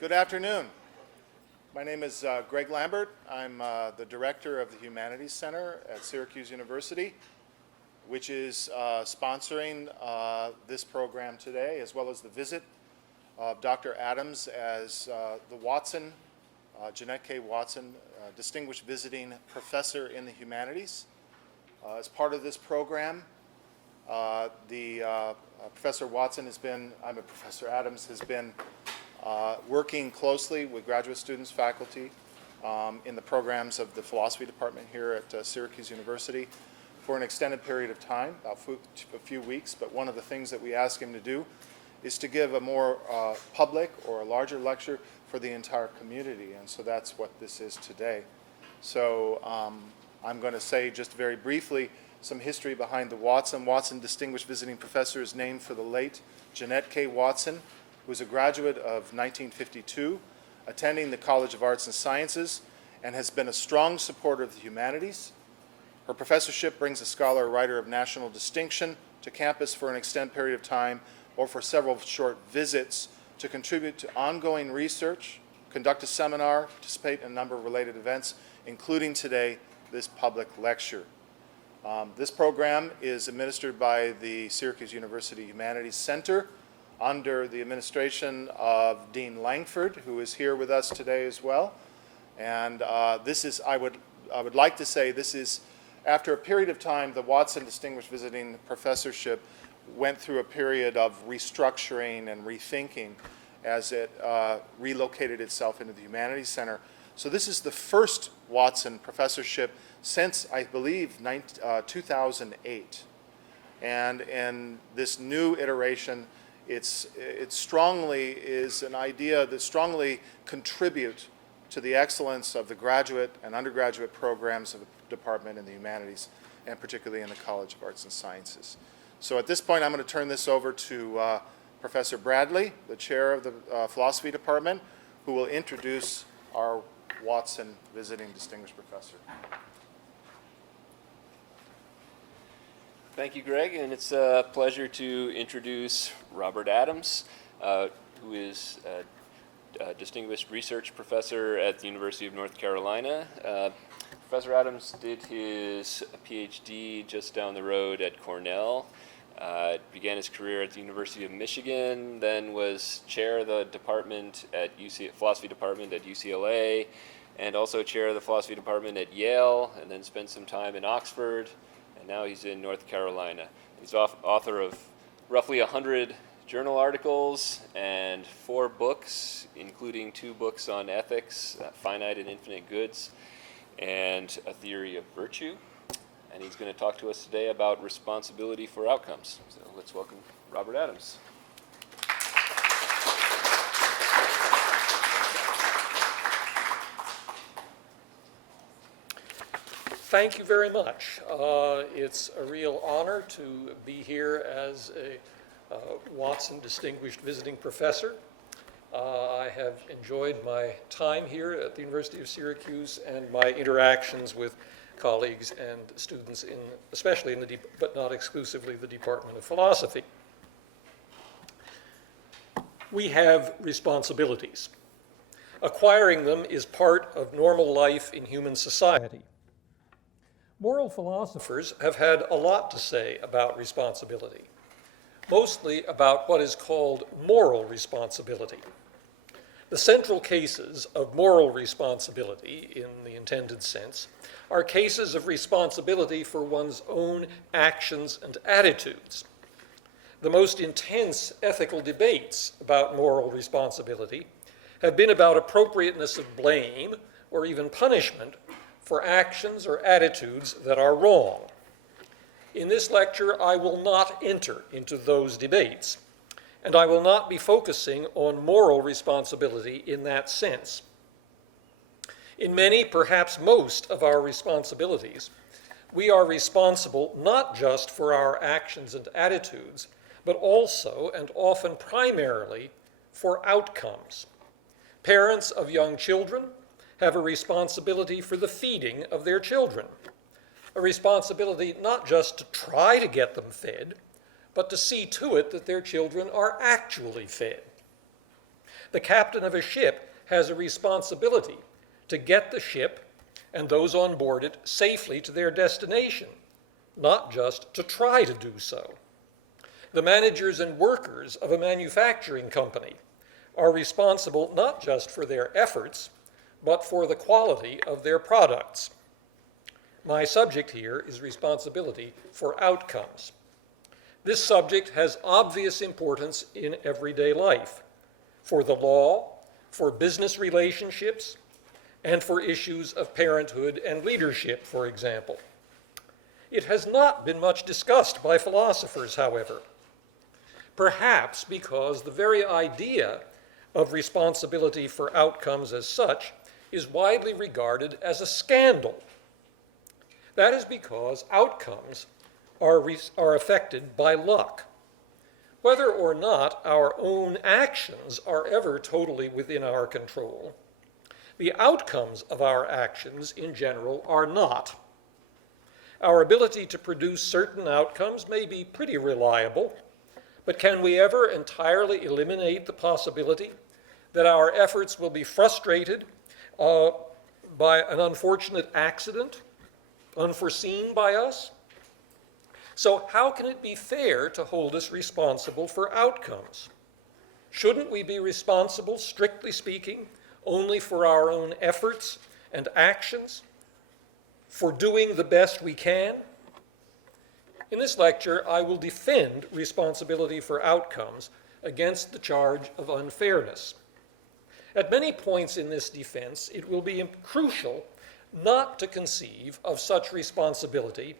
Good afternoon. My name is Greg Lambert. I'm the director of the Humanities Center at Syracuse University, which is sponsoring this program today, as well as the visit of Dr. Adams as the Watson, Jeanette K. Watson, Distinguished Visiting Professor in the Humanities. As part of this program, Professor Watson has been, Professor Adams has been working closely with graduate students, faculty, in the programs of the philosophy department here at Syracuse University for an extended period of time, about a few weeks. But one of the things that we ask him to do is to give a more public or a larger lecture for the entire community, and so that's what this is today. So I'm going to say just very briefly some history behind the Watson. Watson Distinguished Visiting Professor is named for the late Jeanette K. Watson, who was a graduate of 1952, attending the College of Arts and Sciences, and has been a strong supporter of the humanities. Her professorship brings a scholar or writer of national distinction to campus for an extended period of time or for several short visits to contribute to ongoing research, conduct a seminar, participate in a number of related events, including today this public lecture. This program is administered by the Syracuse University Humanities Center under the administration of Dean Langford, who is here with us today as well. And this is, I would like to say, this is, after a period of time, the Watson Distinguished Visiting Professorship went through a period of restructuring and rethinking as it relocated itself into the Humanities Center. So this is the first Watson Professorship since, I believe, 2008. And in this new iteration, it strongly is an idea that strongly contribute to the excellence of the graduate and undergraduate programs of the department in the humanities, and particularly in the College of Arts and Sciences. So at this point, I'm going to turn this over to Professor Bradley, the chair of the philosophy department, who will introduce our Watson Visiting Distinguished Professor. Thank you, Greg, and it's a pleasure to introduce Robert Adams, who is a distinguished research professor at the University of North Carolina. Professor Adams did his PhD just down the road at Cornell, began his career at the University of Michigan, then was chair of the department at philosophy department at UCLA, and also chair of the philosophy department at Yale, and then spent some time in Oxford. And now he's in North Carolina. He's author of roughly 100 journal articles and 4 books, including 2 books on ethics, Finite and Infinite Goods, and A Theory of Virtue. And he's going to talk to us today about responsibility for outcomes. So let's welcome Robert Adams. Thank you very much. It's a real honor to be here as a Watson Distinguished Visiting Professor. I have enjoyed my time here at the University of Syracuse and my interactions with colleagues and students, especially in but not exclusively, the Department of Philosophy. We have responsibilities. Acquiring them is part of normal life in human society. Moral philosophers have had a lot to say about responsibility, mostly about what is called moral responsibility. The central cases of moral responsibility, in the intended sense, are cases of responsibility for one's own actions and attitudes. The most intense ethical debates about moral responsibility have been about appropriateness of blame or even punishment for actions or attitudes that are wrong. In this lecture, I will not enter into those debates, and I will not be focusing on moral responsibility in that sense. In many, perhaps most, of our responsibilities, we are responsible not just for our actions and attitudes, but also, and often primarily, for outcomes. Parents of young children have a responsibility for the feeding of their children, a responsibility not just to try to get them fed, but to see to it that their children are actually fed. The captain of a ship has a responsibility to get the ship and those on board it safely to their destination, not just to try to do so. The managers and workers of a manufacturing company are responsible not just for their efforts, but for the quality of their products. My subject here is responsibility for outcomes. This subject has obvious importance in everyday life, for the law, for business relationships, and for issues of parenthood and leadership, for example. It has not been much discussed by philosophers, however, perhaps because the very idea of responsibility for outcomes as such is widely regarded as a scandal. That is because outcomes are affected by luck. Whether or not our own actions are ever totally within our control, the outcomes of our actions in general are not. Our ability to produce certain outcomes may be pretty reliable, but can we ever entirely eliminate the possibility that our efforts will be frustrated by an unfortunate accident, unforeseen by us? So how can it be fair to hold us responsible for outcomes? Shouldn't we be responsible, strictly speaking, only for our own efforts and actions, for doing the best we can? In this lecture, I will defend responsibility for outcomes against the charge of unfairness. At many points in this defense, it will be crucial not to conceive of such responsibility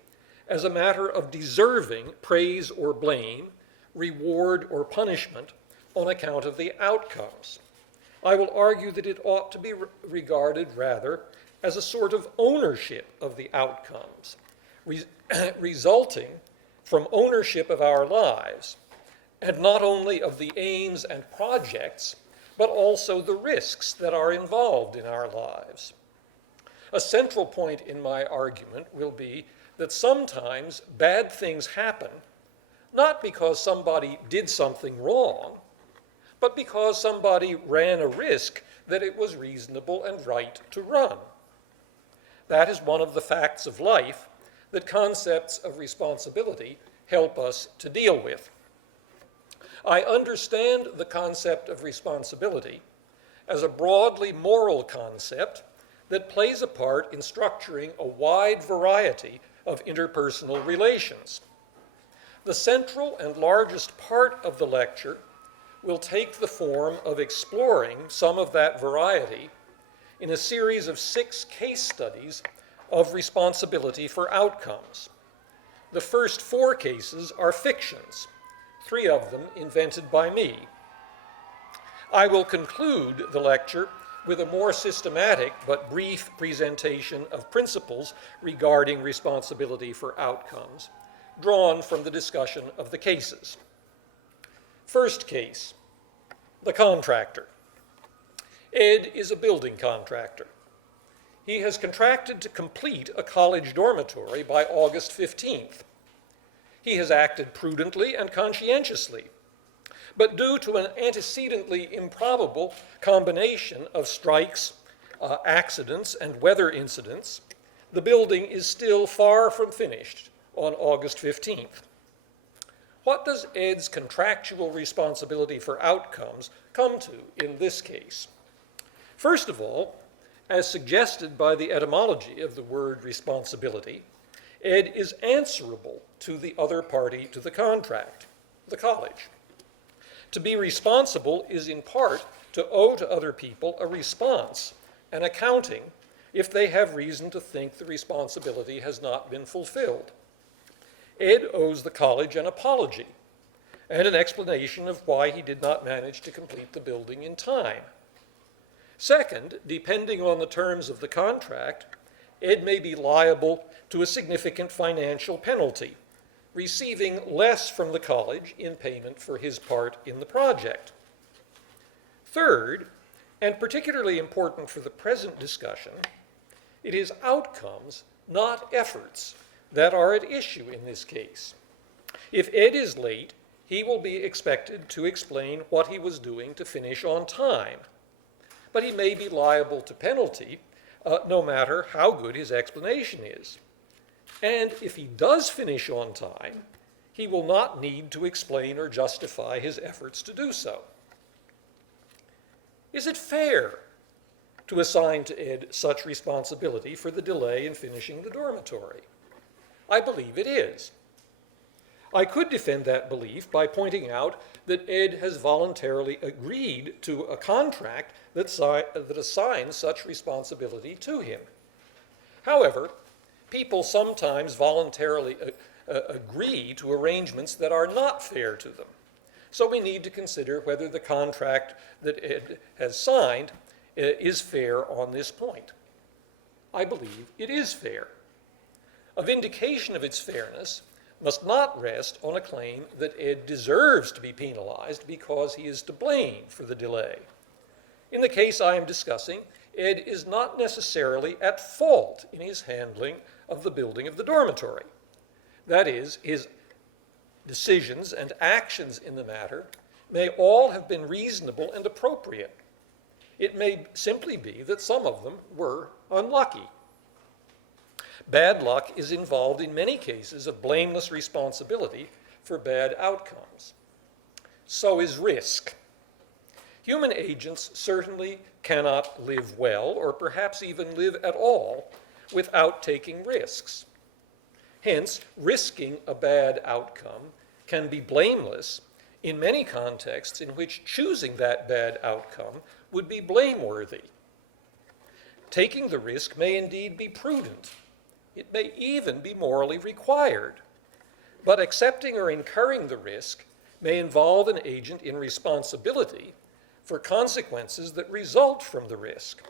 as a matter of deserving praise or blame, reward or punishment on account of the outcomes. I will argue that it ought to be regarded rather as a sort of ownership of the outcomes, resulting from ownership of our lives, and not only of the aims and projects, but also the risks that are involved in our lives. A central point in my argument will be that sometimes bad things happen, not because somebody did something wrong, but because somebody ran a risk that it was reasonable and right to run. That is one of the facts of life that concepts of responsibility help us to deal with. I understand the concept of responsibility as a broadly moral concept that plays a part in structuring a wide variety of interpersonal relations. The central and largest part of the lecture will take the form of exploring some of that variety in a series of 6 case studies of responsibility for outcomes. The first 4 cases are fictions, 3 of them invented by me. I will conclude the lecture with a more systematic but brief presentation of principles regarding responsibility for outcomes, drawn from the discussion of the cases. First case, the contractor. Ed is a building contractor. He has contracted to complete a college dormitory by August 15th. He has acted prudently and conscientiously, but due to an antecedently improbable combination of strikes, accidents, and weather incidents, the building is still far from finished on August 15th. What does Ed's contractual responsibility for outcomes come to in this case? First of all, as suggested by the etymology of the word responsibility, Ed is answerable to the other party to the contract, the college. To be responsible is in part to owe to other people a response, an accounting, if they have reason to think the responsibility has not been fulfilled. Ed owes the college an apology and an explanation of why he did not manage to complete the building in time. Second, depending on the terms of the contract, Ed may be liable to a significant financial penalty, receiving less from the college in payment for his part in the project. Third, and particularly important for the present discussion, it is outcomes, not efforts, that are at issue in this case. If Ed is late, he will be expected to explain what he was doing to finish on time. But he may be liable to penalty no matter how good his explanation is. And if he does finish on time, he will not need to explain or justify his efforts to do so. Is it fair to assign to Ed such responsibility for the delay in finishing the dormitory? I believe it is. I could defend that belief by pointing out that Ed has voluntarily agreed to a contract that assigns such responsibility to him. However, people sometimes voluntarily agree to arrangements that are not fair to them. So we need to consider whether the contract that Ed has signed is fair on this point. I believe it is fair. A vindication of its fairness must not rest on a claim that Ed deserves to be penalized because he is to blame for the delay. In the case I am discussing, Ed is not necessarily at fault in his handling of the building of the dormitory. That is, his decisions and actions in the matter may all have been reasonable and appropriate. It may simply be that some of them were unlucky. Bad luck is involved in many cases of blameless responsibility for bad outcomes. So is risk. Human agents certainly cannot live well, or perhaps even live at all, without taking risks. Hence, risking a bad outcome can be blameless in many contexts in which choosing that bad outcome would be blameworthy. Taking the risk may indeed be prudent. It may even be morally required. But accepting or incurring the risk may involve an agent in responsibility for consequences that result from the risk.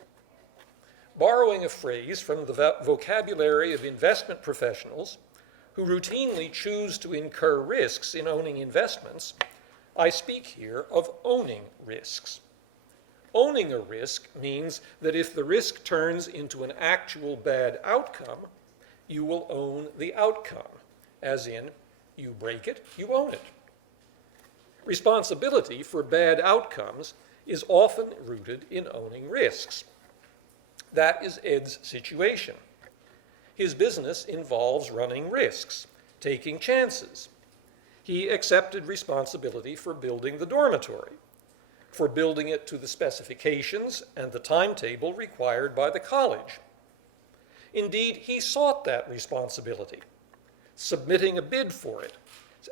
Borrowing a phrase from the vocabulary of investment professionals who routinely choose to incur risks in owning investments, I speak here of owning risks. Owning a risk means that if the risk turns into an actual bad outcome, you will own the outcome, as in, you break it, you own it. Responsibility for bad outcomes is often rooted in owning risks. That is Ed's situation. His business involves running risks, taking chances. He accepted responsibility for building the dormitory, for building it to the specifications and the timetable required by the college. Indeed, he sought that responsibility, submitting a bid for it,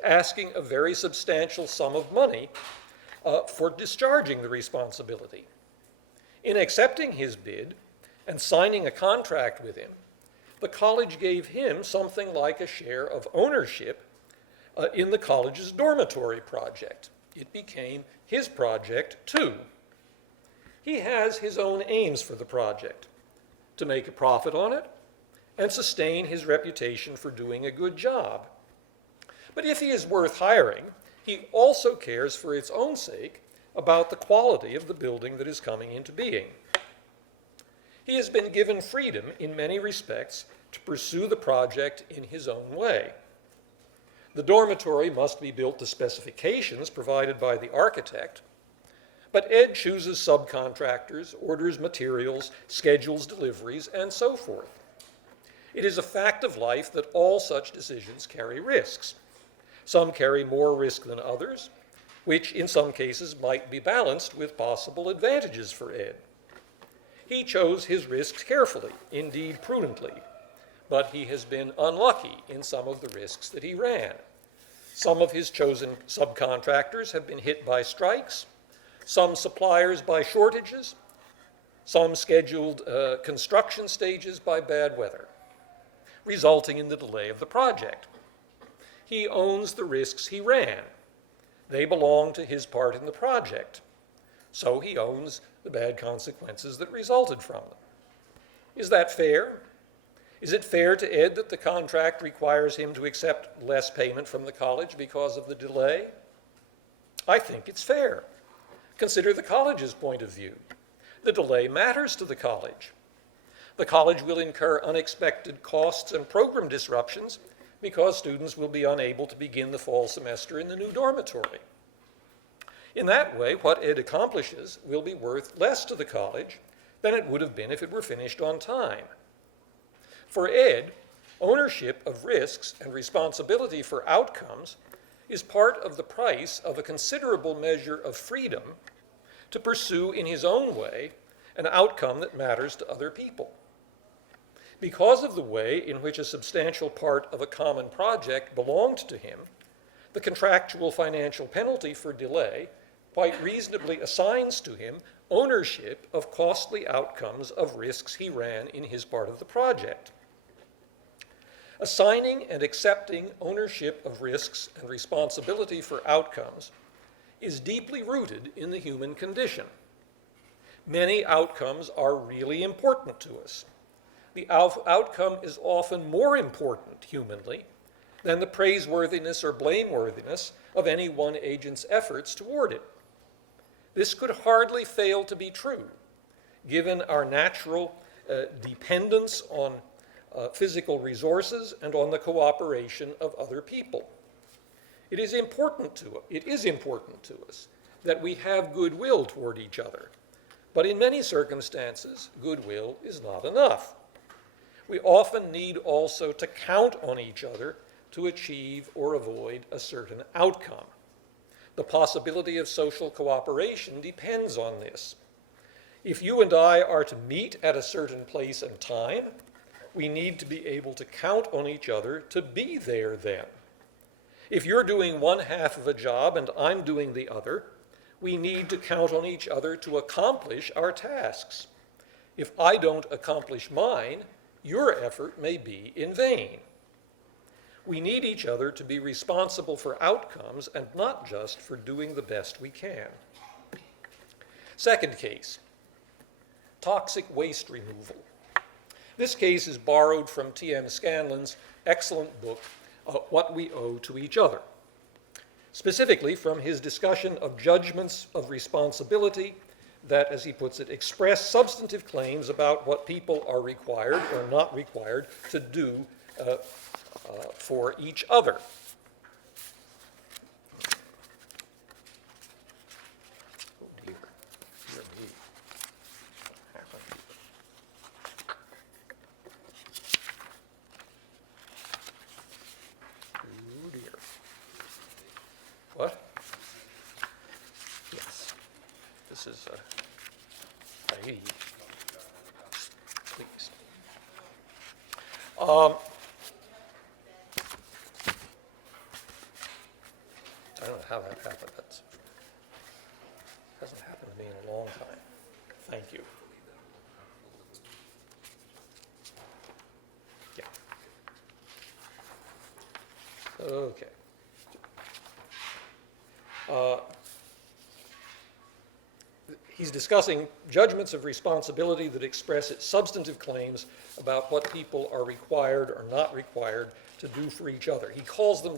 asking a very substantial sum of money for discharging the responsibility. In accepting his bid and signing a contract with him, the college gave him something like a share of ownership in the college's dormitory project. It became his project too. He has his own aims for the project: to make a profit on it and sustain his reputation for doing a good job. But if he is worth hiring, he also cares for its own sake about the quality of the building that is coming into being. He has been given freedom in many respects to pursue the project in his own way. The dormitory must be built to specifications provided by the architect, but Ed chooses subcontractors, orders materials, schedules deliveries, and so forth. It is a fact of life that all such decisions carry risks. Some carry more risk than others, which in some cases might be balanced with possible advantages for Ed. He chose his risks carefully, indeed prudently, but he has been unlucky in some of the risks that he ran. Some of his chosen subcontractors have been hit by strikes, some suppliers by shortages, some scheduled construction stages by bad weather, resulting in the delay of the project. He owns the risks he ran. They belong to his part in the project. So he owns the bad consequences that resulted from them. Is that fair? Is it fair to Ed that the contract requires him to accept less payment from the college because of the delay? I think it's fair. Consider the college's point of view. The delay matters to the college. The college will incur unexpected costs and program disruptions because students will be unable to begin the fall semester in the new dormitory. In that way, what Ed accomplishes will be worth less to the college than it would have been if it were finished on time. For Ed, ownership of risks and responsibility for outcomes is part of the price of a considerable measure of freedom to pursue in his own way an outcome that matters to other people. Because of the way in which a substantial part of a common project belonged to him, the contractual financial penalty for delay quite reasonably assigns to him ownership of costly outcomes of risks he ran in his part of the project. Assigning and accepting ownership of risks and responsibility for outcomes is deeply rooted in the human condition. Many outcomes are really important to us. The outcome is often more important humanly than the praiseworthiness or blameworthiness of any one agent's efforts toward it. This could hardly fail to be true, given our natural dependence on physical resources and on the cooperation of other people. It is important to us that we have goodwill toward each other, but in many circumstances, goodwill is not enough. We often need also to count on each other to achieve or avoid a certain outcome. The possibility of social cooperation depends on this. If you and I are to meet at a certain place and time, we need to be able to count on each other to be there then. If you're doing one half of a job and I'm doing the other, we need to count on each other to accomplish our tasks. If I don't accomplish mine, your effort may be in vain. We need each other to be responsible for outcomes and not just for doing the best we can. Second case, toxic waste removal. This case is borrowed from T.M. Scanlon's excellent book, What We Owe to Each Other, specifically from his discussion of judgments of responsibility that, as he puts it, express substantive claims about what people are required or not required to do for each other. Oh dear, dear me. What happened? Oh dear. What? Yes. This is please. I don't know how that happened. That hasn't happened to me in a long time. Thank you. Yeah. Okay. He's discussing judgments of responsibility that express its substantive claims about what people are required or not required to do for each other. He calls them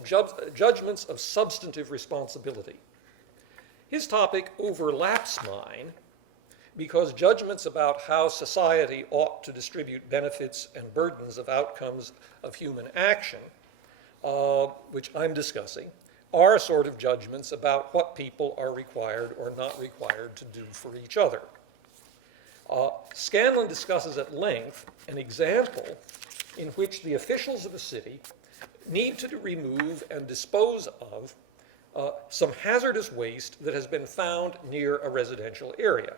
judgments of substantive responsibility. His topic overlaps mine because judgments about how society ought to distribute benefits and burdens of outcomes of human action, which I'm discussing, are sort of judgments about what people are required or not required to do for each other. Scanlon discusses at length an example in which the officials of a city need to remove and dispose of some hazardous waste that has been found near a residential area.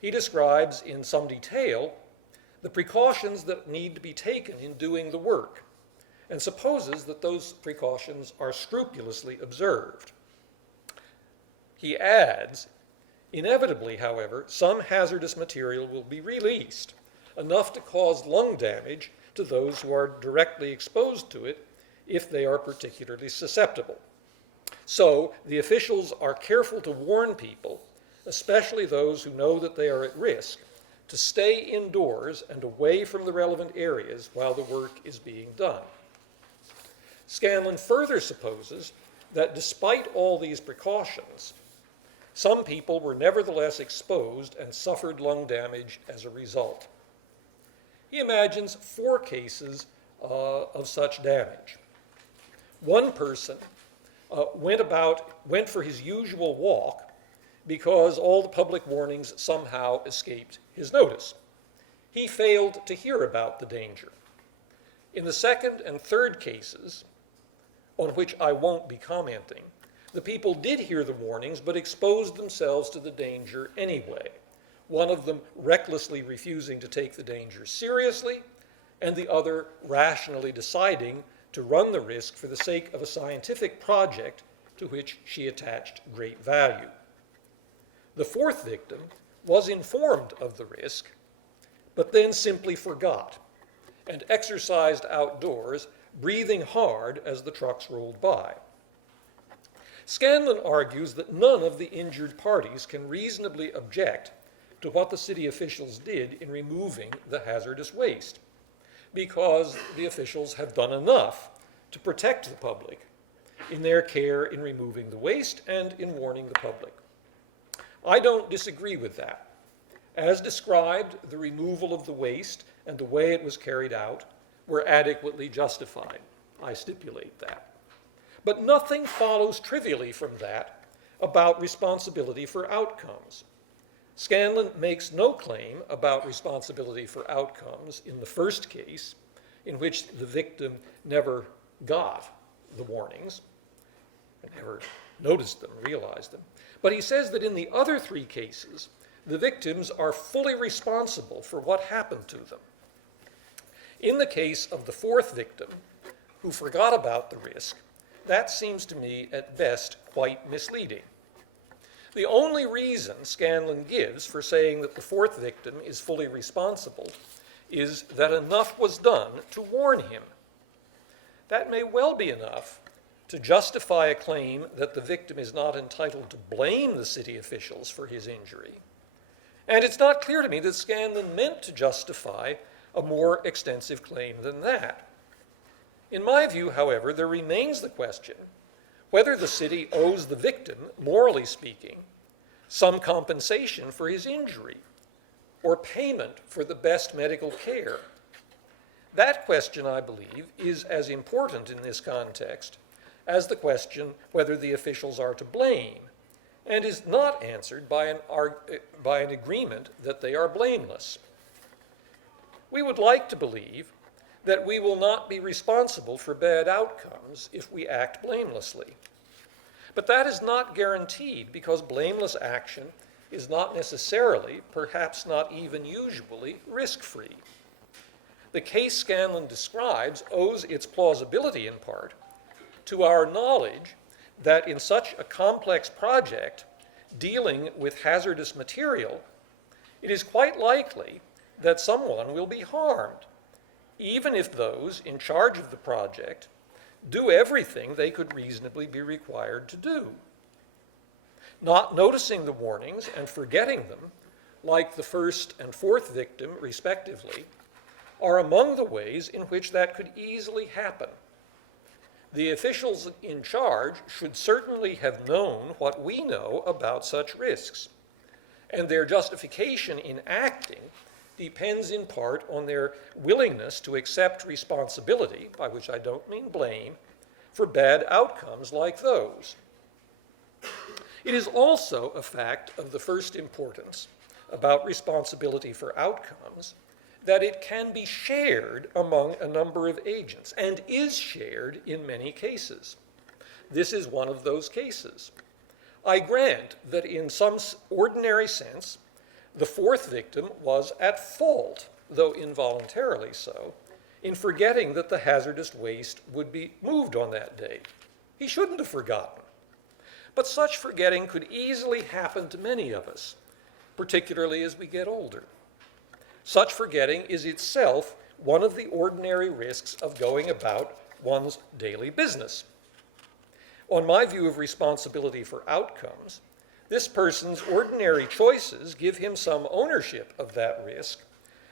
He describes in some detail the precautions that need to be taken in doing the work, and supposes that those precautions are scrupulously observed. He adds, inevitably, however, some hazardous material will be released, enough to cause lung damage to those who are directly exposed to it if they are particularly susceptible. So the officials are careful to warn people, especially those who know that they are at risk, to stay indoors and away from the relevant areas while the work is being done. Scanlon further supposes that despite all these precautions, some people were nevertheless exposed and suffered lung damage as a result. He imagines 4 cases of such damage. One person went for his usual walk because all the public warnings somehow escaped his notice. He failed to hear about the danger. In the second and third cases, on which I won't be commenting, the people did hear the warnings but exposed themselves to the danger anyway, one of them recklessly refusing to take the danger seriously, and the other rationally deciding to run the risk for the sake of a scientific project to which she attached great value. The fourth victim was informed of the risk, but then simply forgot and exercised outdoors, breathing hard as the trucks rolled by. Scanlon argues that none of the injured parties can reasonably object to what the city officials did in removing the hazardous waste, because the officials have done enough to protect the public in their care in removing the waste and in warning the public. I don't disagree with that. As described, the removal of the waste and the way it was carried out were adequately justified. I stipulate that. But nothing follows trivially from that about responsibility for outcomes. Scanlon makes no claim about responsibility for outcomes in the first case, in which the victim never got the warnings, and never noticed them, realized them. But he says that in the other three cases, the victims are fully responsible for what happened to them. In the case of the fourth victim, who forgot about the risk, that seems to me at best quite misleading. The only reason Scanlon gives for saying that the fourth victim is fully responsible is that enough was done to warn him. That may well be enough to justify a claim that the victim is not entitled to blame the city officials for his injury. And it's not clear to me that Scanlon meant to justify a more extensive claim than that. In my view, however, there remains the question whether the city owes the victim, morally speaking, some compensation for his injury or payment for the best medical care. That question, I believe, is as important in this context as the question whether the officials are to blame, and is not answered by an agreement that they are blameless. We would like to believe that we will not be responsible for bad outcomes if we act blamelessly. But that is not guaranteed, because blameless action is not necessarily, perhaps not even usually, risk-free. The case Scanlon describes owes its plausibility in part to our knowledge that in such a complex project dealing with hazardous material, it is quite likely that someone will be harmed, even if those in charge of the project do everything they could reasonably be required to do. Not noticing the warnings and forgetting them, like the first and fourth victim, respectively, are among the ways in which that could easily happen. The officials in charge should certainly have known what we know about such risks, and their justification in acting depends in part on their willingness to accept responsibility, by which I don't mean blame, for bad outcomes like those. It is also a fact of the first importance about responsibility for outcomes that it can be shared among a number of agents, and is shared in many cases. This is one of those cases. I grant that in some ordinary sense, the fourth victim was at fault, though involuntarily so, in forgetting that the hazardous waste would be moved on that day. He shouldn't have forgotten. But such forgetting could easily happen to many of us, particularly as we get older. Such forgetting is itself one of the ordinary risks of going about one's daily business. On my view of responsibility for outcomes, this person's ordinary choices give him some ownership of that risk,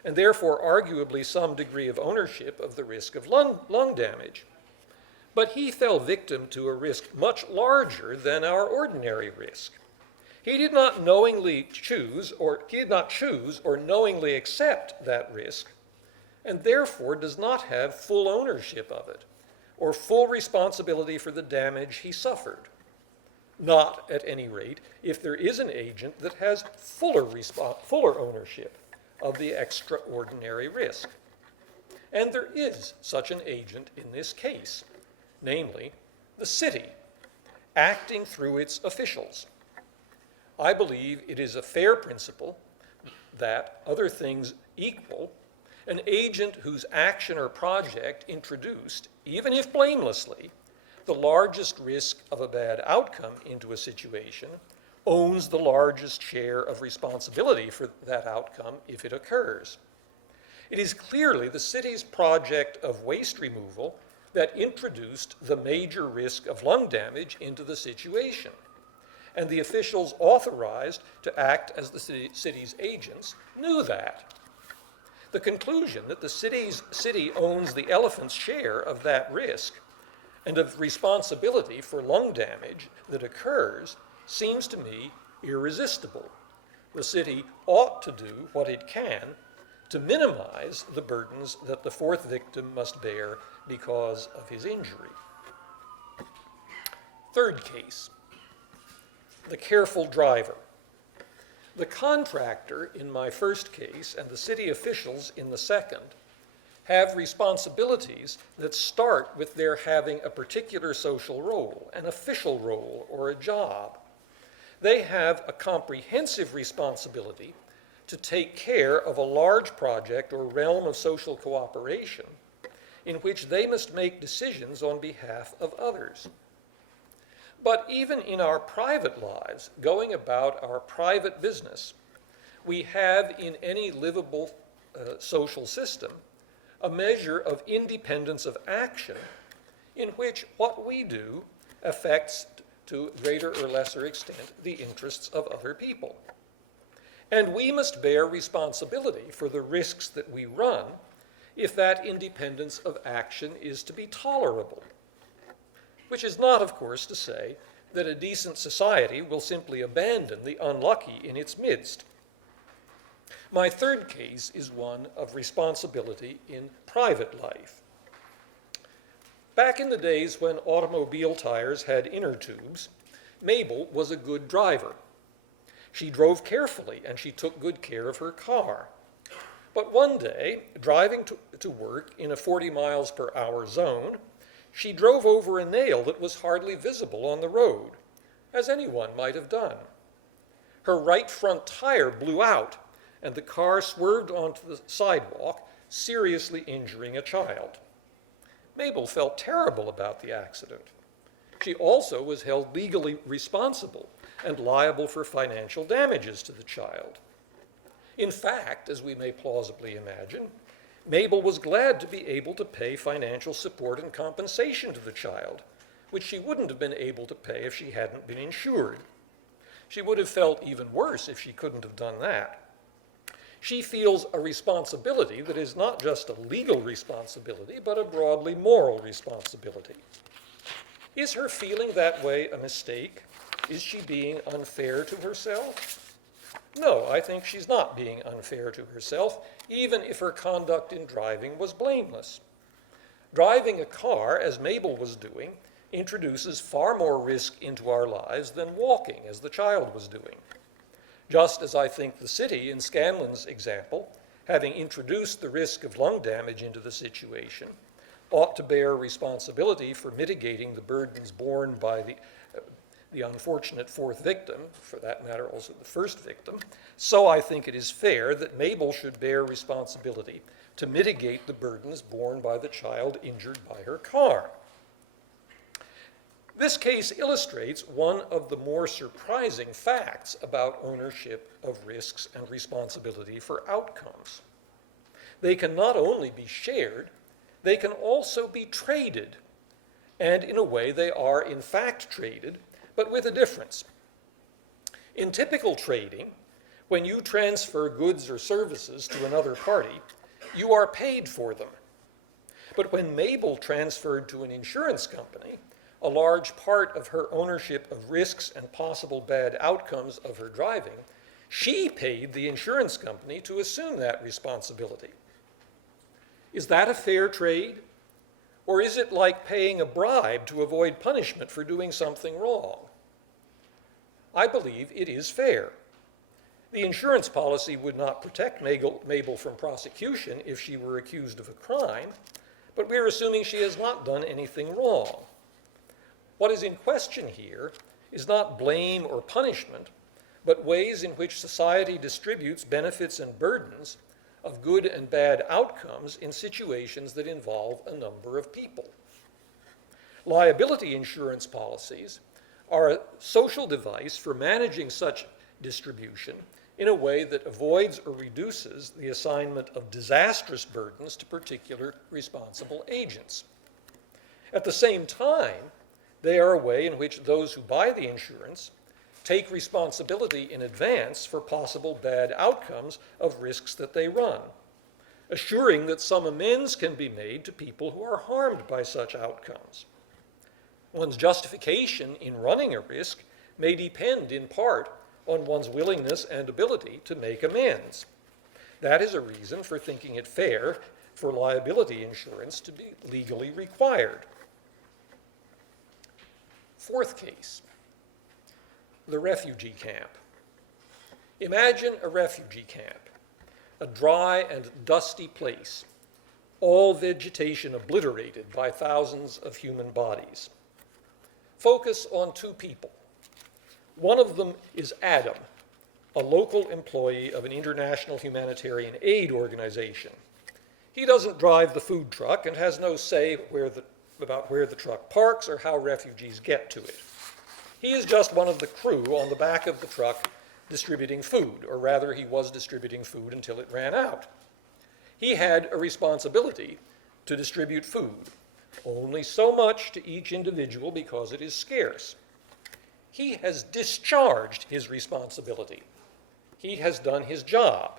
and therefore arguably some degree of ownership of the risk of lung damage. But he fell victim to a risk much larger than our ordinary risk. He did not choose or knowingly accept that risk, and therefore does not have full ownership of it or full responsibility for the damage he suffered. Not, at any rate, if there is an agent that has fuller ownership of the extraordinary risk. And there is such an agent in this case, namely the city, acting through its officials. I believe it is a fair principle that, other things equal, an agent whose action or project introduced, even if blamelessly, the largest risk of a bad outcome into a situation owns the largest share of responsibility for that outcome if it occurs. It is clearly the city's project of waste removal that introduced the major risk of lung damage into the situation, and the officials authorized to act as the city's agents knew that. The conclusion that the city owns the elephant's share of that risk and of responsibility for lung damage that occurs seems to me irresistible. The city ought to do what it can to minimize the burdens that the fourth victim must bear because of his injury. Third case, the careful driver. The contractor in my first case and the city officials in the second have responsibilities that start with their having a particular social role, an official role, or a job. They have a comprehensive responsibility to take care of a large project or realm of social cooperation in which they must make decisions on behalf of others. But even in our private lives, going about our private business, we have in any livable social system a measure of independence of action in which what we do affects to greater or lesser extent the interests of other people. And we must bear responsibility for the risks that we run if that independence of action is to be tolerable. Which is not, of course, to say that a decent society will simply abandon the unlucky in its midst. My third case is one of responsibility in private life. Back in the days when automobile tires had inner tubes, Mabel was a good driver. She drove carefully and she took good care of her car. But one day, driving to work in a 40 miles per hour zone, she drove over a nail that was hardly visible on the road, as anyone might have done. Her right front tire blew out, and the car swerved onto the sidewalk, seriously injuring a child. Mabel felt terrible about the accident. She also was held legally responsible and liable for financial damages to the child. In fact, as we may plausibly imagine, Mabel was glad to be able to pay financial support and compensation to the child, which she wouldn't have been able to pay if she hadn't been insured. She would have felt even worse if she couldn't have done that. She feels a responsibility that is not just a legal responsibility, but a broadly moral responsibility. Is her feeling that way a mistake? Is she being unfair to herself? No, I think she's not being unfair to herself, even if her conduct in driving was blameless. Driving a car, as Mabel was doing, introduces far more risk into our lives than walking, as the child was doing. Just as I think the city, in Scanlon's example, having introduced the risk of lung damage into the situation, ought to bear responsibility for mitigating the burdens borne by the unfortunate fourth victim, for that matter also the first victim, so I think it is fair that Mabel should bear responsibility to mitigate the burdens borne by the child injured by her car. This case illustrates one of the more surprising facts about ownership of risks and responsibility for outcomes. They can not only be shared, they can also be traded. And in a way, they are in fact traded, but with a difference. In typical trading, when you transfer goods or services to another party, you are paid for them. But when Mabel transferred to an insurance company, a large part of her ownership of risks and possible bad outcomes of her driving, she paid the insurance company to assume that responsibility. Is that a fair trade? Or is it like paying a bribe to avoid punishment for doing something wrong? I believe it is fair. The insurance policy would not protect Mabel from prosecution if she were accused of a crime, but we're assuming she has not done anything wrong. What is in question here is not blame or punishment, but ways in which society distributes benefits and burdens of good and bad outcomes in situations that involve a number of people. Liability insurance policies are a social device for managing such distribution in a way that avoids or reduces the assignment of disastrous burdens to particular responsible agents. At the same time, they are a way in which those who buy the insurance take responsibility in advance for possible bad outcomes of risks that they run, assuring that some amends can be made to people who are harmed by such outcomes. One's justification in running a risk may depend in part on one's willingness and ability to make amends. That is a reason for thinking it fair for liability insurance to be legally required. Fourth case, the refugee camp. Imagine a refugee camp, a dry and dusty place, all vegetation obliterated by thousands of human bodies. Focus on two people. One of them is Adam, a local employee of an international humanitarian aid organization. He doesn't drive the food truck and has no say about where the truck parks or how refugees get to it. He is just one of the crew on the back of the truck distributing food, or rather he was distributing food until it ran out. He had a responsibility to distribute food, only so much to each individual because it is scarce. He has discharged his responsibility. He has done his job.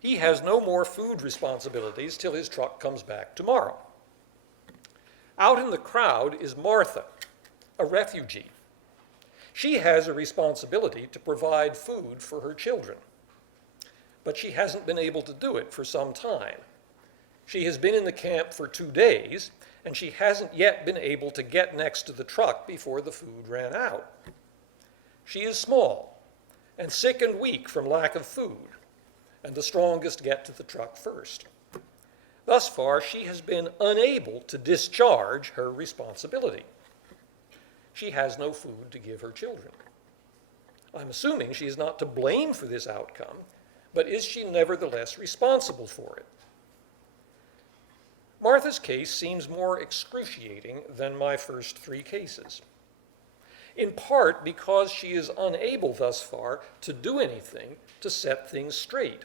He has no more food responsibilities till his truck comes back tomorrow. Out in the crowd is Martha, a refugee. She has a responsibility to provide food for her children, but she hasn't been able to do it for some time. She has been in the camp for 2 days, and she hasn't yet been able to get next to the truck before the food ran out. She is small and sick and weak from lack of food, and the strongest get to the truck first. Thus far, she has been unable to discharge her responsibility. She has no food to give her children. I'm assuming she is not to blame for this outcome, but is she nevertheless responsible for it? Martha's case seems more excruciating than my first 3 cases, in part because she is unable thus far to do anything to set things straight.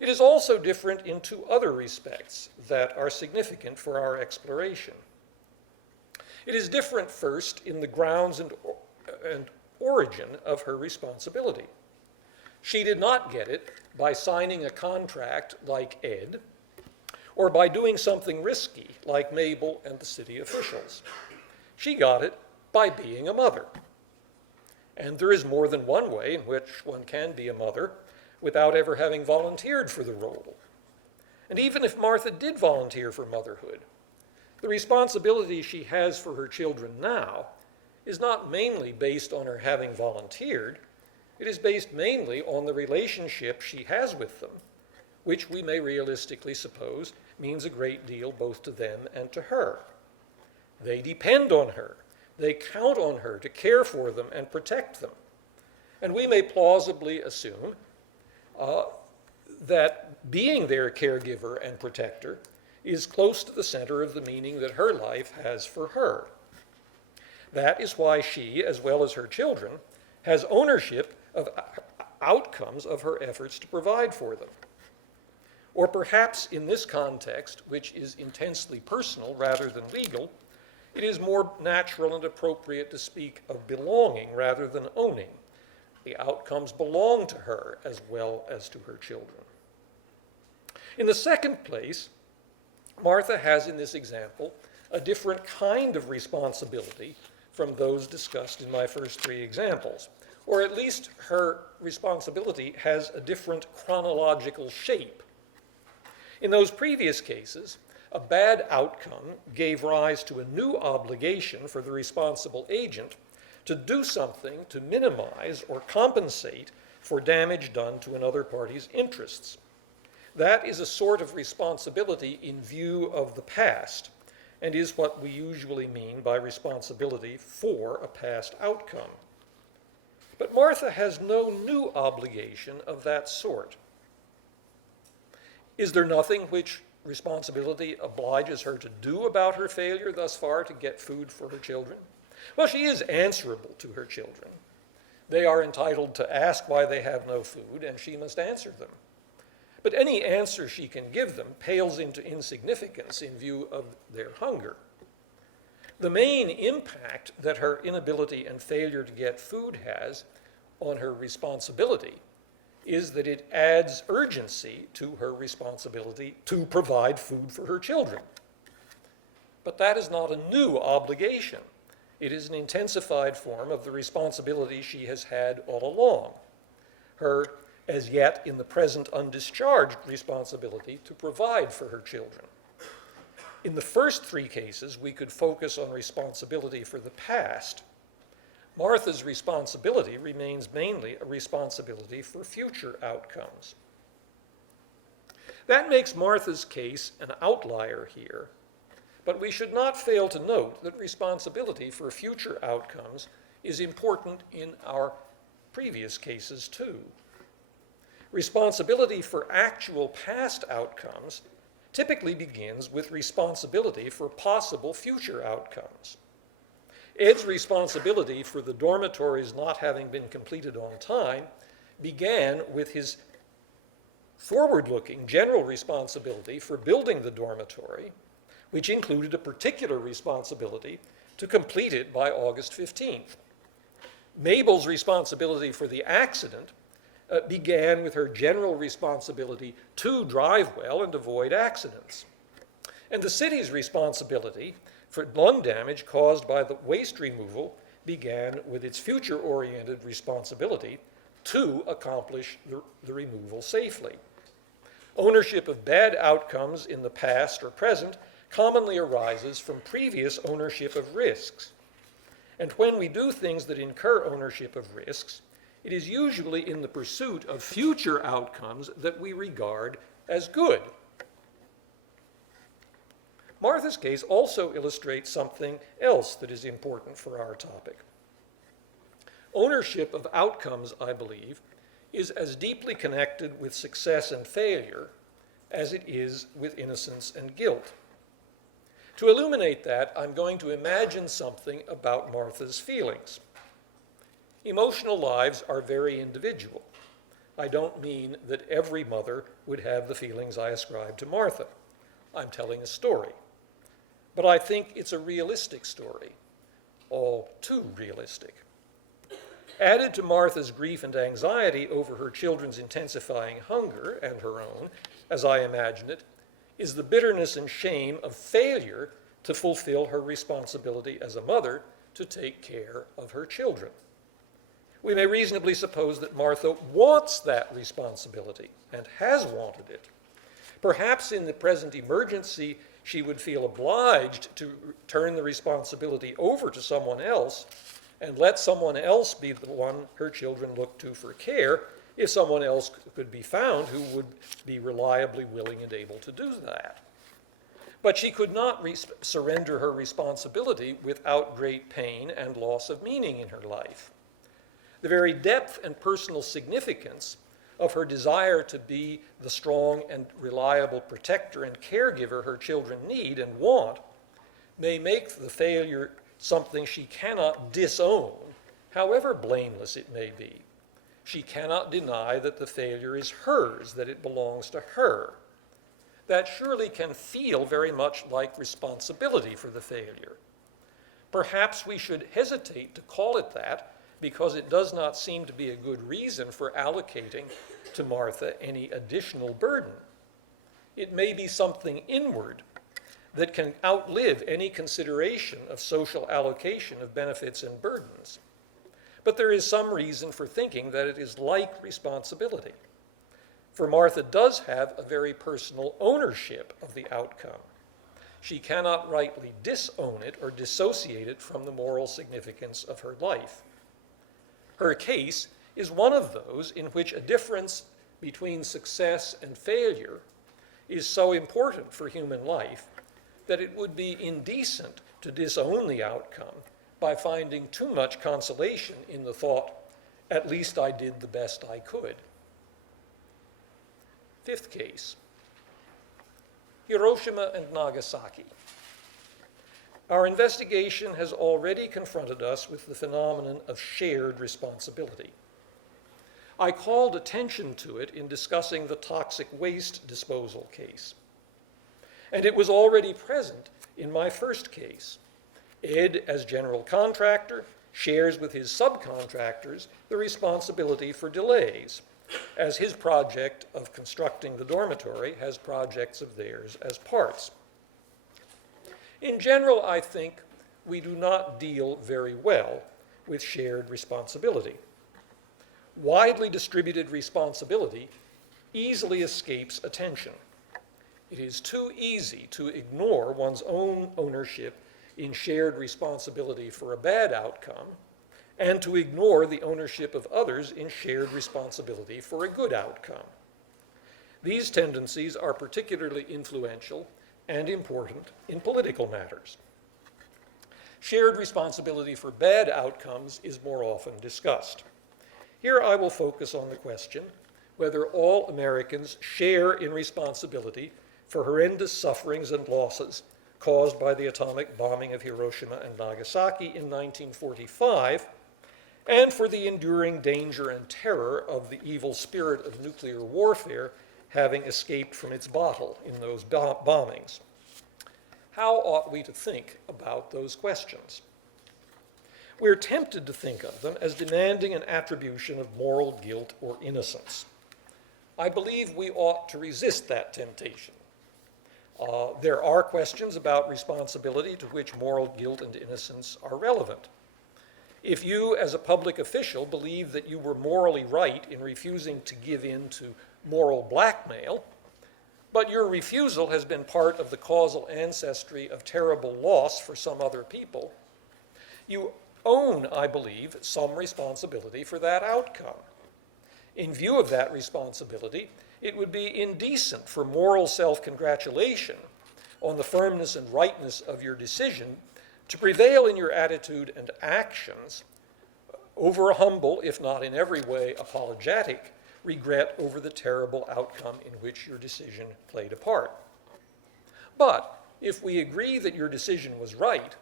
It is also different in 2 other respects that are significant for our exploration. It is different first in the grounds and origin of her responsibility. She did not get it by signing a contract like Ed, or by doing something risky like Mabel and the city officials. She got it by being a mother. And there is more than one way in which one can be a mother without ever having volunteered for the role. And even if Martha did volunteer for motherhood, the responsibility she has for her children now is not mainly based on her having volunteered. It is based mainly on the relationship she has with them, which we may realistically suppose means a great deal both to them and to her. They depend on her. They count on her to care for them and protect them. And we may plausibly assume that being their caregiver and protector is close to the center of the meaning that her life has for her. That is why she, as well as her children, has ownership of outcomes of her efforts to provide for them. Or perhaps in this context, which is intensely personal rather than legal, it is more natural and appropriate to speak of belonging rather than owning. The outcomes belong to her as well as to her children. In the second place, Martha has in this example a different kind of responsibility from those discussed in my first 3 examples, or at least her responsibility has a different chronological shape. In those previous cases, a bad outcome gave rise to a new obligation for the responsible agent to do something to minimize or compensate for damage done to another party's interests. That is a sort of responsibility in view of the past, and is what we usually mean by responsibility for a past outcome. But Martha has no new obligation of that sort. Is there nothing which responsibility obliges her to do about her failure thus far to get food for her children? Well, she is answerable to her children. They are entitled to ask why they have no food, and she must answer them. But any answer she can give them pales into insignificance in view of their hunger. The main impact that her inability and failure to get food has on her responsibility is that it adds urgency to her responsibility to provide food for her children. But that is not a new obligation. It is an intensified form of the responsibility she has had all along, her as yet in the present undischarged responsibility to provide for her children. In the first three cases, we could focus on responsibility for the past. Martha's responsibility remains mainly a responsibility for future outcomes. That makes Martha's case an outlier here, but we should not fail to note that responsibility for future outcomes is important in our previous cases too. Responsibility for actual past outcomes typically begins with responsibility for possible future outcomes. Ed's responsibility for the dormitories not having been completed on time began with his forward-looking general responsibility for building the dormitory, which included a particular responsibility to complete it by August 15th. Mabel's responsibility for the accident began with her general responsibility to drive well and avoid accidents. And the city's responsibility for lung damage caused by the waste removal began with its future-oriented responsibility to accomplish the removal safely. Ownership of bad outcomes in the past or present commonly arises from previous ownership of risks. And when we do things that incur ownership of risks, it is usually in the pursuit of future outcomes that we regard as good. Martha's case also illustrates something else that is important for our topic. Ownership of outcomes, I believe, is as deeply connected with success and failure as it is with innocence and guilt. To illuminate that, I'm going to imagine something about Martha's feelings. Emotional lives are very individual. I don't mean that every mother would have the feelings I ascribe to Martha. I'm telling a story. But I think it's a realistic story, all too realistic. Added to Martha's grief and anxiety over her children's intensifying hunger and her own, as I imagine it, is the bitterness and shame of failure to fulfill her responsibility as a mother to take care of her children. We may reasonably suppose that Martha wants that responsibility and has wanted it. Perhaps in the present emergency, she would feel obliged to turn the responsibility over to someone else and let someone else be the one her children look to for care if someone else could be found who would be reliably willing and able to do that. But she could not surrender her responsibility without great pain and loss of meaning in her life. The very depth and personal significance of her desire to be the strong and reliable protector and caregiver her children need and want may make the failure something she cannot disown, however blameless it may be. She cannot deny that the failure is hers, that it belongs to her. That surely can feel very much like responsibility for the failure. Perhaps we should hesitate to call it that because it does not seem to be a good reason for allocating to Martha any additional burden. It may be something inward that can outlive any consideration of social allocation of benefits and burdens. But there is some reason for thinking that it is like responsibility. for Martha does have a very personal ownership of the outcome. She cannot rightly disown it or dissociate it from the moral significance of her life. Her case is one of those in which a difference between success and failure is so important for human life that it would be indecent to disown the outcome by finding too much consolation in the thought, at least I did the best I could. Fifth case, Hiroshima and Nagasaki. Our investigation has already confronted us with the phenomenon of shared responsibility. I called attention to it in discussing the toxic waste disposal case. And it was already present in my first case. Ed, as general contractor, shares with his subcontractors the responsibility for delays, as his project of constructing the dormitory has projects of theirs as parts. In general, I think we do not deal very well with shared responsibility. Widely distributed responsibility easily escapes attention. It is too easy to ignore one's own ownership in shared responsibility for a bad outcome and to ignore the ownership of others in shared responsibility for a good outcome. These tendencies are particularly influential and important in political matters. Shared responsibility for bad outcomes is more often discussed. Here I will focus on the question whether all Americans share in responsibility for horrendous sufferings and losses caused by the atomic bombing of Hiroshima and Nagasaki in 1945, and for the enduring danger and terror of the evil spirit of nuclear warfare having escaped from its bottle in those bombings. How ought we to think about those questions? We're tempted to think of them as demanding an attribution of moral guilt or innocence. I believe we ought to resist that temptation. There are questions about responsibility to which moral guilt and innocence are relevant. If you, as a public official, believe that you were morally right in refusing to give in to moral blackmail, but your refusal has been part of the causal ancestry of terrible loss for some other people, you own, I believe, some responsibility for that outcome. In view of that responsibility, it would be indecent for moral self-congratulation on the firmness and rightness of your decision to prevail in your attitude and actions over a humble, if not in every way apologetic, regret over the terrible outcome in which your decision played a part. But if we agree that your decision was right,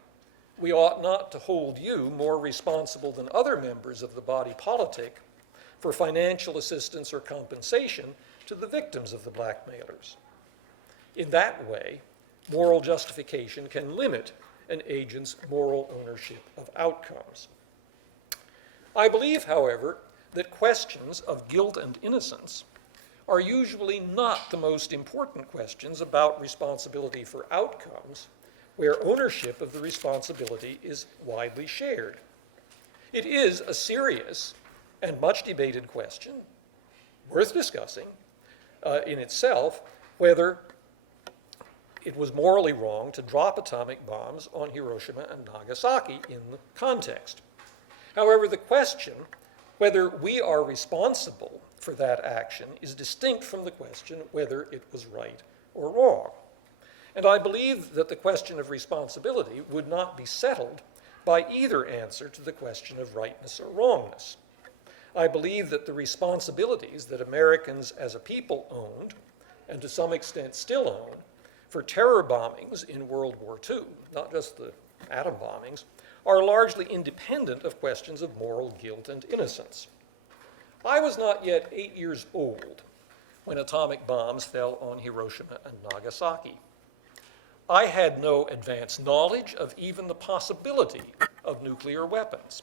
we ought not to hold you more responsible than other members of the body politic for financial assistance or compensation to the victims of the blackmailers. In that way, moral justification can limit an agent's moral ownership of outcomes. I believe, however, that questions of guilt and innocence are usually not the most important questions about responsibility for outcomes where ownership of the responsibility is widely shared. It is a serious and much debated question, worth discussing in itself, whether it was morally wrong to drop atomic bombs on Hiroshima and Nagasaki in the context. However, the question whether we are responsible for that action is distinct from the question whether it was right or wrong. And I believe that the question of responsibility would not be settled by either answer to the question of rightness or wrongness. I believe that the responsibilities that Americans as a people owned, and to some extent still own, for terror bombings in World War II, not just the atom bombings, are largely independent of questions of moral guilt and innocence. I was not yet 8 years old when atomic bombs fell on Hiroshima and Nagasaki. I had no advanced knowledge of even the possibility of nuclear weapons.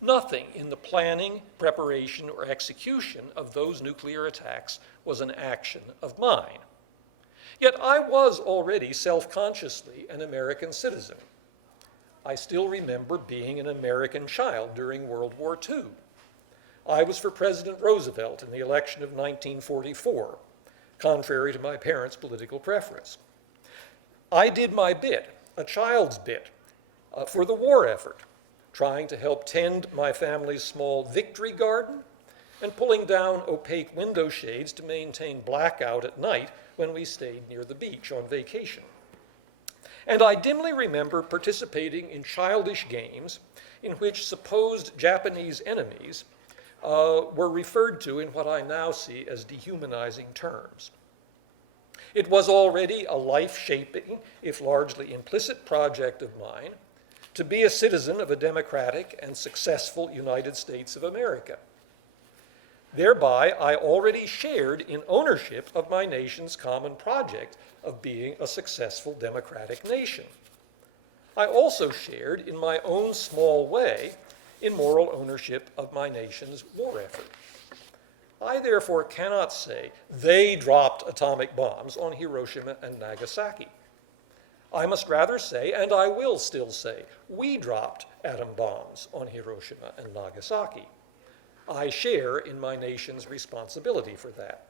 Nothing in the planning, preparation, or execution of those nuclear attacks was an action of mine. Yet I was already self-consciously an American citizen. I still remember being an American child during World War II. I was for President Roosevelt in the election of 1944, contrary to my parents' political preference. I did my bit, a child's bit, for the war effort, trying to help tend my family's small victory garden and pulling down opaque window shades to maintain blackout at night when we stayed near the beach on vacation. And I dimly remember participating in childish games in which supposed Japanese enemies were referred to in what I now see as dehumanizing terms. It was already a life-shaping, if largely implicit, project of mine to be a citizen of a democratic and successful United States of America. Thereby, I already shared in ownership of my nation's common project of being a successful democratic nation. I also shared in my own small way in moral ownership of my nation's war effort. I therefore cannot say they dropped atomic bombs on Hiroshima and Nagasaki. I must rather say, and I will still say, we dropped atom bombs on Hiroshima and Nagasaki. I share in my nation's responsibility for that.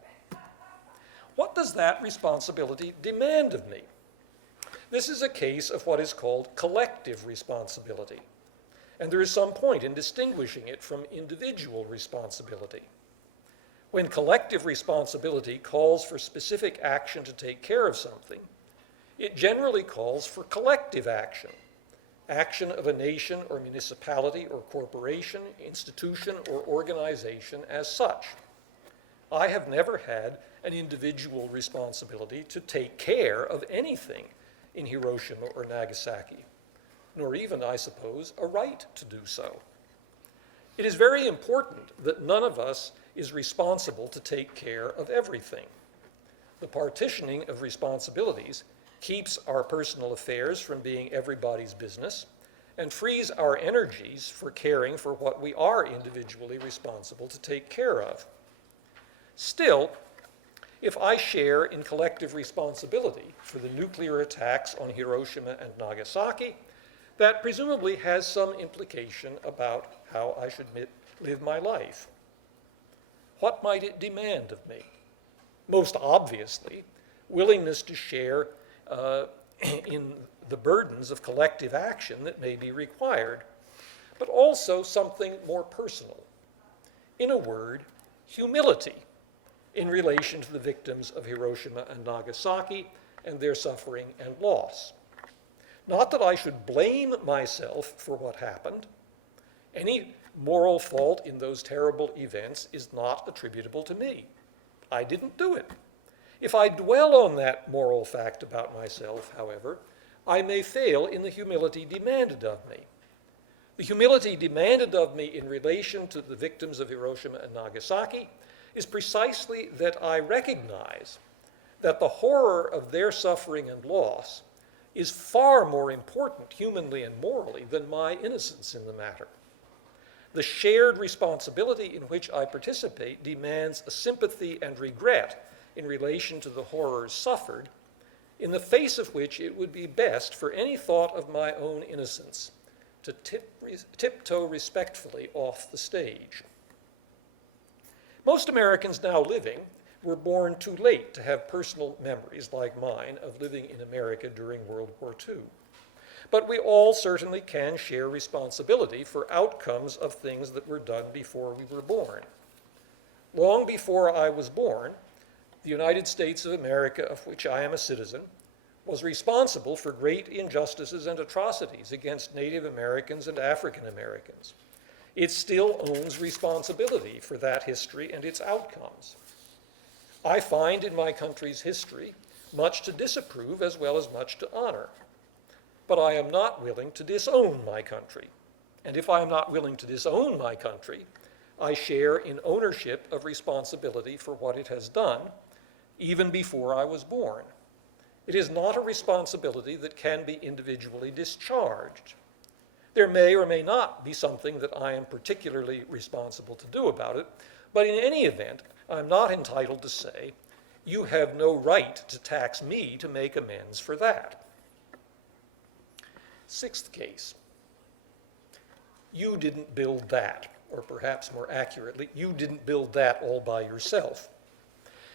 What does that responsibility demand of me? This is a case of what is called collective responsibility, and there is some point in distinguishing it from individual responsibility. When collective responsibility calls for specific action to take care of something, it generally calls for collective action, action of a nation or municipality or corporation, institution, or organization as such. I have never had an individual responsibility to take care of anything in Hiroshima or Nagasaki, nor even, I suppose, a right to do so. It is very important that none of us is responsible to take care of everything. The partitioning of responsibilities keeps our personal affairs from being everybody's business and frees our energies for caring for what we are individually responsible to take care of. Still, if I share in collective responsibility for the nuclear attacks on Hiroshima and Nagasaki, that presumably has some implication about how I should live my life. What might it demand of me? Most obviously, willingness to share in the burdens of collective action that may be required, but also something more personal. In a word, humility in relation to the victims of Hiroshima and Nagasaki and their suffering and loss. Not that I should blame myself for what happened. Any moral fault in those terrible events is not attributable to me. I didn't do it. If I dwell on that moral fact about myself, however, I may fail in the humility demanded of me. The humility demanded of me in relation to the victims of Hiroshima and Nagasaki is precisely that I recognize that the horror of their suffering and loss is far more important humanly and morally than my innocence in the matter. The shared responsibility in which I participate demands a sympathy and regret in relation to the horrors suffered, in the face of which it would be best for any thought of my own innocence to tiptoe respectfully off the stage. Most Americans now living were born too late to have personal memories like mine of living in America during World War II. But we all certainly can share responsibility for outcomes of things that were done before we were born. Long before I was born, the United States of America, of which I am a citizen, was responsible for great injustices and atrocities against Native Americans and African Americans. It still owns responsibility for that history and its outcomes. I find in my country's history much to disapprove as well as much to honor. But I am not willing to disown my country. And if I am not willing to disown my country, I share in ownership of responsibility for what it has done, even before I was born. It is not a responsibility that can be individually discharged. There may or may not be something that I am particularly responsible to do about it, but in any event, I'm not entitled to say, you have no right to tax me to make amends for that. Sixth case. You didn't build that. or perhaps more accurately, you didn't build that all by yourself.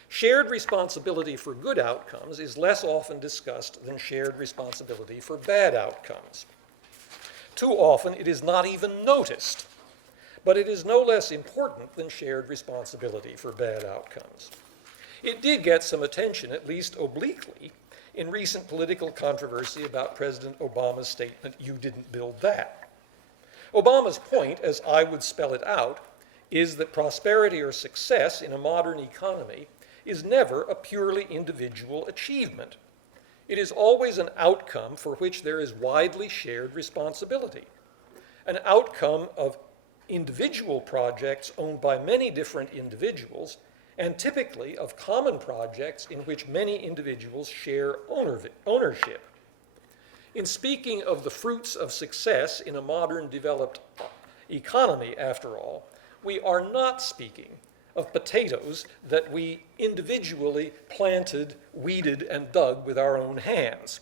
Shared responsibility for good outcomes is less often discussed than shared responsibility for bad outcomes. Too often it is not even noticed, but it is no less important than shared responsibility for bad outcomes. It did get some attention, at least obliquely, in recent political controversy about President Obama's statement, "You didn't build that." Obama's point, as I would spell it out, is that prosperity or success in a modern economy is never a purely individual achievement. It is always an outcome for which there is widely shared responsibility, an outcome of individual projects owned by many different individuals, and typically of common projects in which many individuals share ownership. In speaking of the fruits of success in a modern developed economy, after all, we are not speaking of potatoes that we individually planted, weeded, and dug with our own hands.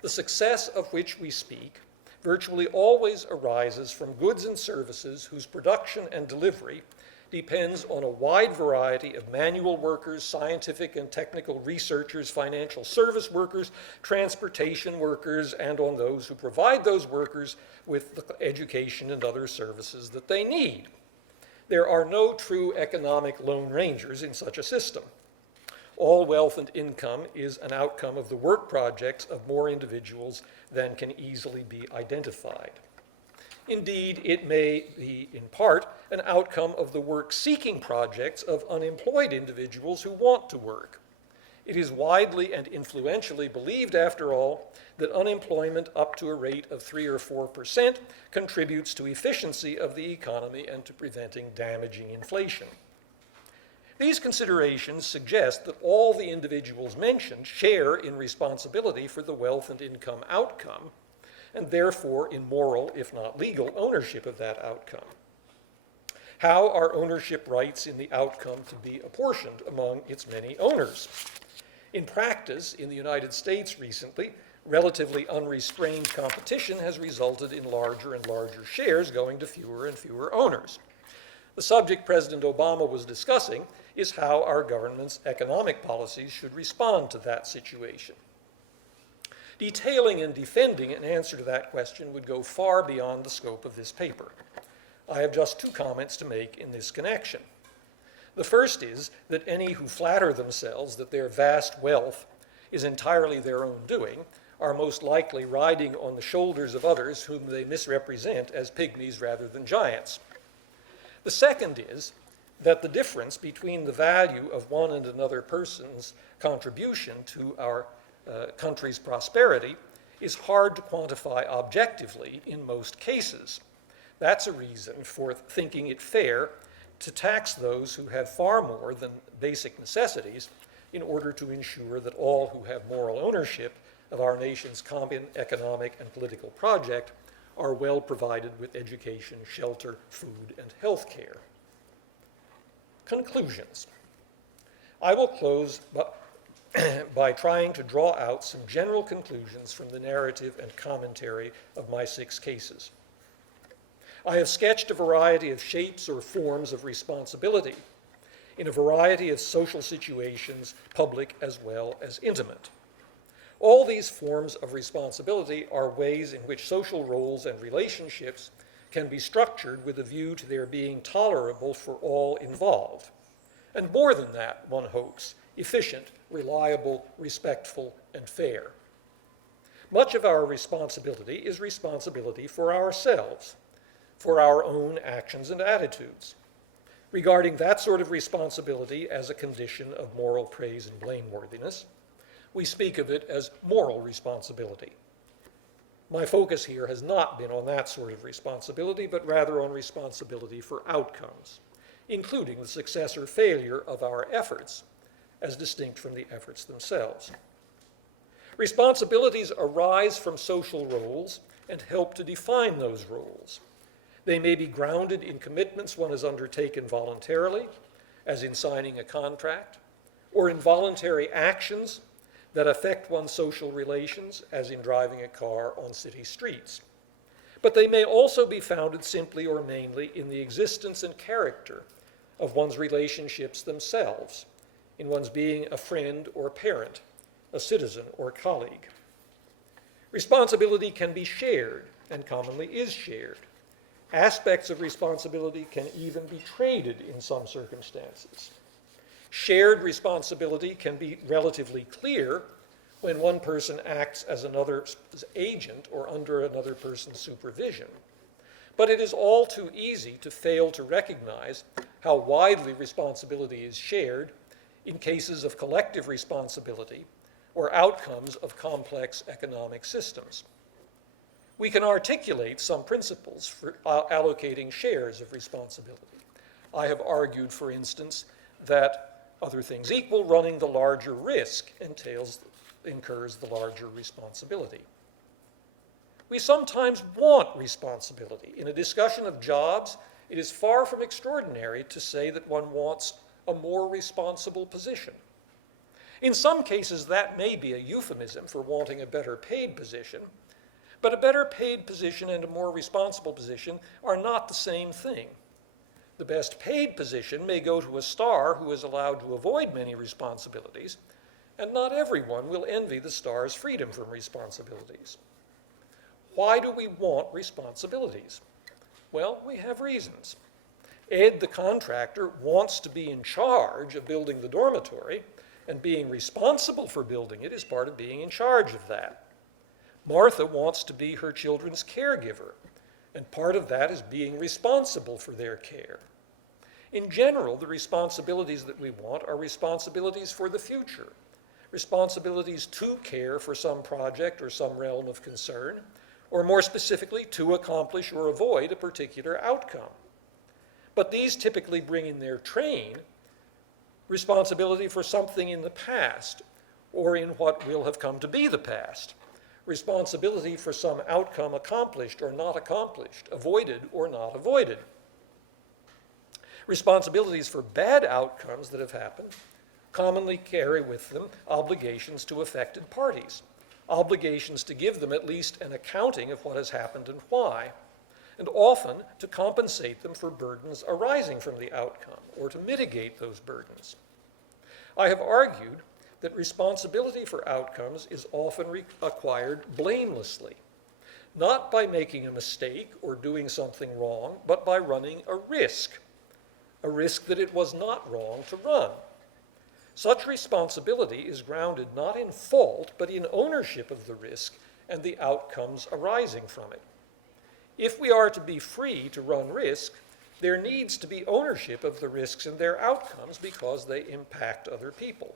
The success of which we speak virtually always arises from goods and services whose production and delivery depends on a wide variety of manual workers, scientific and technical researchers, financial service workers, transportation workers, and on those who provide those workers with the education and other services that they need. There are no true economic lone rangers in such a system. All wealth and income is an outcome of the work projects of more individuals than can easily be identified. Indeed, it may be, in part, an outcome of the work-seeking projects of unemployed individuals who want to work. It is widely and influentially believed, after all, that unemployment up to a rate of 3 or 4% contributes to efficiency of the economy and to preventing damaging inflation. These considerations suggest that all the individuals mentioned share in responsibility for the wealth and income outcome, and therefore in moral, if not legal, ownership of that outcome. How are ownership rights in the outcome to be apportioned among its many owners? In practice, in the United States recently, relatively unrestrained competition has resulted in larger and larger shares going to fewer and fewer owners. The subject President Obama was discussing is how our government's economic policies should respond to that situation. Detailing and defending an answer to that question would go far beyond the scope of this paper. I have just 2 comments to make in this connection. The first is that any who flatter themselves that their vast wealth is entirely their own doing are most likely riding on the shoulders of others whom they misrepresent as pygmies rather than giants. The second is that the difference between the value of one and another person's contribution to our country's prosperity is hard to quantify objectively in most cases. That's a reason for thinking it fair to tax those who have far more than basic necessities in order to ensure that all who have moral ownership of our nation's common economic and political project are well provided with education, shelter, food, and health care. Conclusions. I will close by trying to draw out some general conclusions from the narrative and commentary of my 6 cases. I have sketched a variety of shapes or forms of responsibility in a variety of social situations, public as well as intimate. All these forms of responsibility are ways in which social roles and relationships can be structured with a view to their being tolerable for all involved. And more than that, one hopes, efficient, reliable, respectful, and fair. Much of our responsibility is responsibility for ourselves, for our own actions and attitudes. Regarding that sort of responsibility as a condition of moral praise and blameworthiness, we speak of it as moral responsibility. My focus here has not been on that sort of responsibility, but rather on responsibility for outcomes, including the success or failure of our efforts, as distinct from the efforts themselves. Responsibilities arise from social roles and help to define those roles. They may be grounded in commitments one has undertaken voluntarily, as in signing a contract, or in voluntary actions that affect one's social relations, as in driving a car on city streets. but they may also be founded simply or mainly in the existence and character of one's relationships themselves, in one's being a friend or parent, a citizen or colleague. Responsibility can be shared, and commonly is shared. Aspects of responsibility can even be traded in some circumstances. Shared responsibility can be relatively clear when one person acts as another's agent or under another person's supervision. But it is all too easy to fail to recognize how widely responsibility is shared in cases of collective responsibility or outcomes of complex economic systems. We can articulate some principles for allocating shares of responsibility. I have argued, for instance, that other things equal, running the larger risk incurs the larger responsibility. We sometimes want responsibility. In a discussion of jobs, it is far from extraordinary to say that one wants a more responsible position. In some cases, that may be a euphemism for wanting a better paid position, but a better paid position and a more responsible position are not the same thing. The best paid position may go to a star who is allowed to avoid many responsibilities, and not everyone will envy the star's freedom from responsibilities. Why do we want responsibilities? Well, we have reasons. Ed, the contractor, wants to be in charge of building the dormitory, and being responsible for building it is part of being in charge of that. Martha wants to be her children's caregiver, and part of that is being responsible for their care. In general, the responsibilities that we want are responsibilities for the future, responsibilities to care for some project or some realm of concern, or more specifically, to accomplish or avoid a particular outcome. But these typically bring in their train responsibility for something in the past, or in what will have come to be the past, responsibility for some outcome accomplished or not accomplished, avoided or not avoided. Responsibilities for bad outcomes that have happened commonly carry with them obligations to affected parties, obligations to give them at least an accounting of what has happened and why, and often to compensate them for burdens arising from the outcome or to mitigate those burdens. I have argued that responsibility for outcomes is often acquired blamelessly, not by making a mistake or doing something wrong, but by running a risk that it was not wrong to run. Such responsibility is grounded not in fault, but in ownership of the risk and the outcomes arising from it. If we are to be free to run risk, there needs to be ownership of the risks and their outcomes because they impact other people.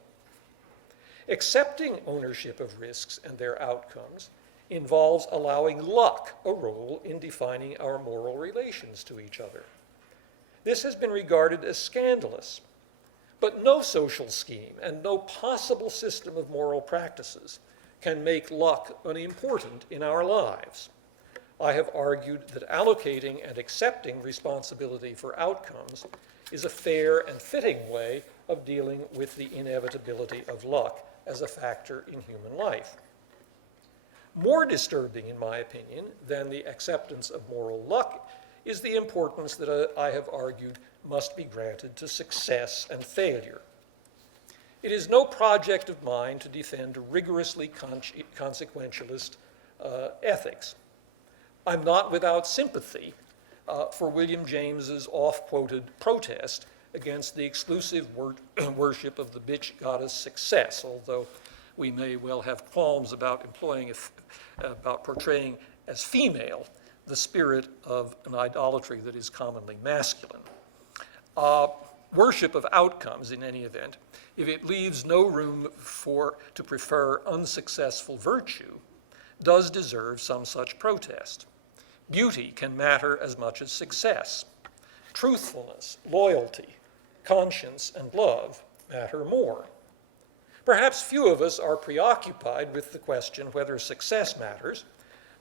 Accepting ownership of risks and their outcomes involves allowing luck a role in defining our moral relations to each other. This has been regarded as scandalous, but no social scheme and no possible system of moral practices can make luck unimportant in our lives. I have argued that allocating and accepting responsibility for outcomes is a fair and fitting way of dealing with the inevitability of luck as a factor in human life. More disturbing, in my opinion, than the acceptance of moral luck is the importance that I have argued must be granted to success and failure. It is no project of mine to defend rigorously consequentialist ethics. I'm not without sympathy for William James's oft-quoted protest against the exclusive worship of the bitch goddess success, although we may well have qualms about portraying as female the spirit of an idolatry that is commonly masculine. Worship of outcomes, in any event, if it leaves no room to prefer unsuccessful virtue, does deserve some such protest. Beauty can matter as much as success. Truthfulness, loyalty, conscience, and love matter more. Perhaps few of us are preoccupied with the question whether success matters,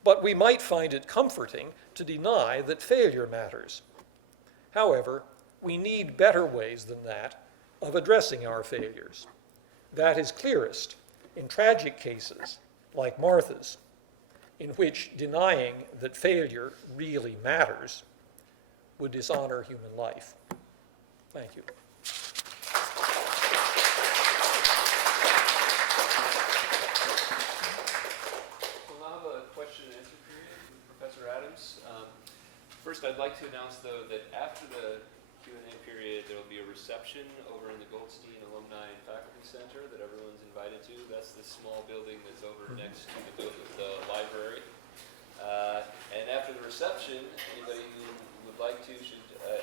but we might find it comforting to deny that failure matters. However, we need better ways than that of addressing our failures. That is clearest in tragic cases like Martha's. in which denying that failure really matters would dishonor human life. Thank you. We'll now have a question and answer period with Professor Adams. First, I'd like to announce, though, that after the Q&A period, there will be a reception over in the Goldstein Alumni and Faculty Center that everyone's invited to. That's the small building that's over next to the library. And after the reception, anybody who would like to, if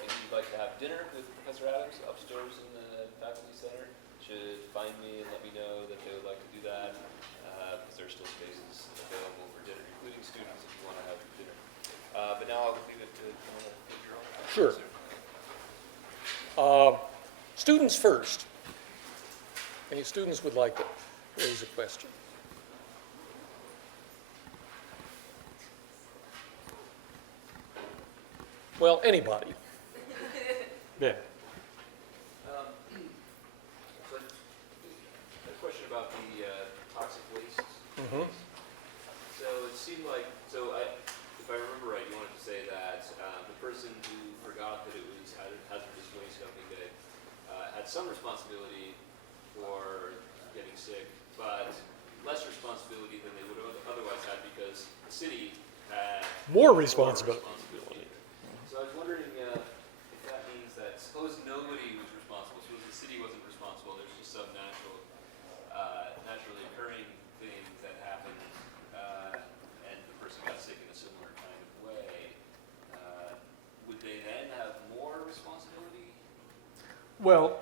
you'd like to have dinner with Professor Adams upstairs in the Faculty Center, should find me and let me know that they would like to do that, because there are still spaces available for dinner, including students if you want to have dinner. But now I'll leave it to your own. Sure. Students first. Any students would like to raise a question? Well, anybody. Yeah. So a question about the toxic waste. Mm-hmm. So it seemed like, if I remember right, you wanted to say that the person who forgot that it was hazardous waste dumping day had some responsibility for getting sick, but less responsibility than they would have otherwise had because the city had More responsibility. So I was wondering if that means that suppose nobody was responsible, suppose the city wasn't responsible, there's just some naturally occurring thing that happened, and the person got sick in a similar kind of way. Would they then have more responsibility? Well,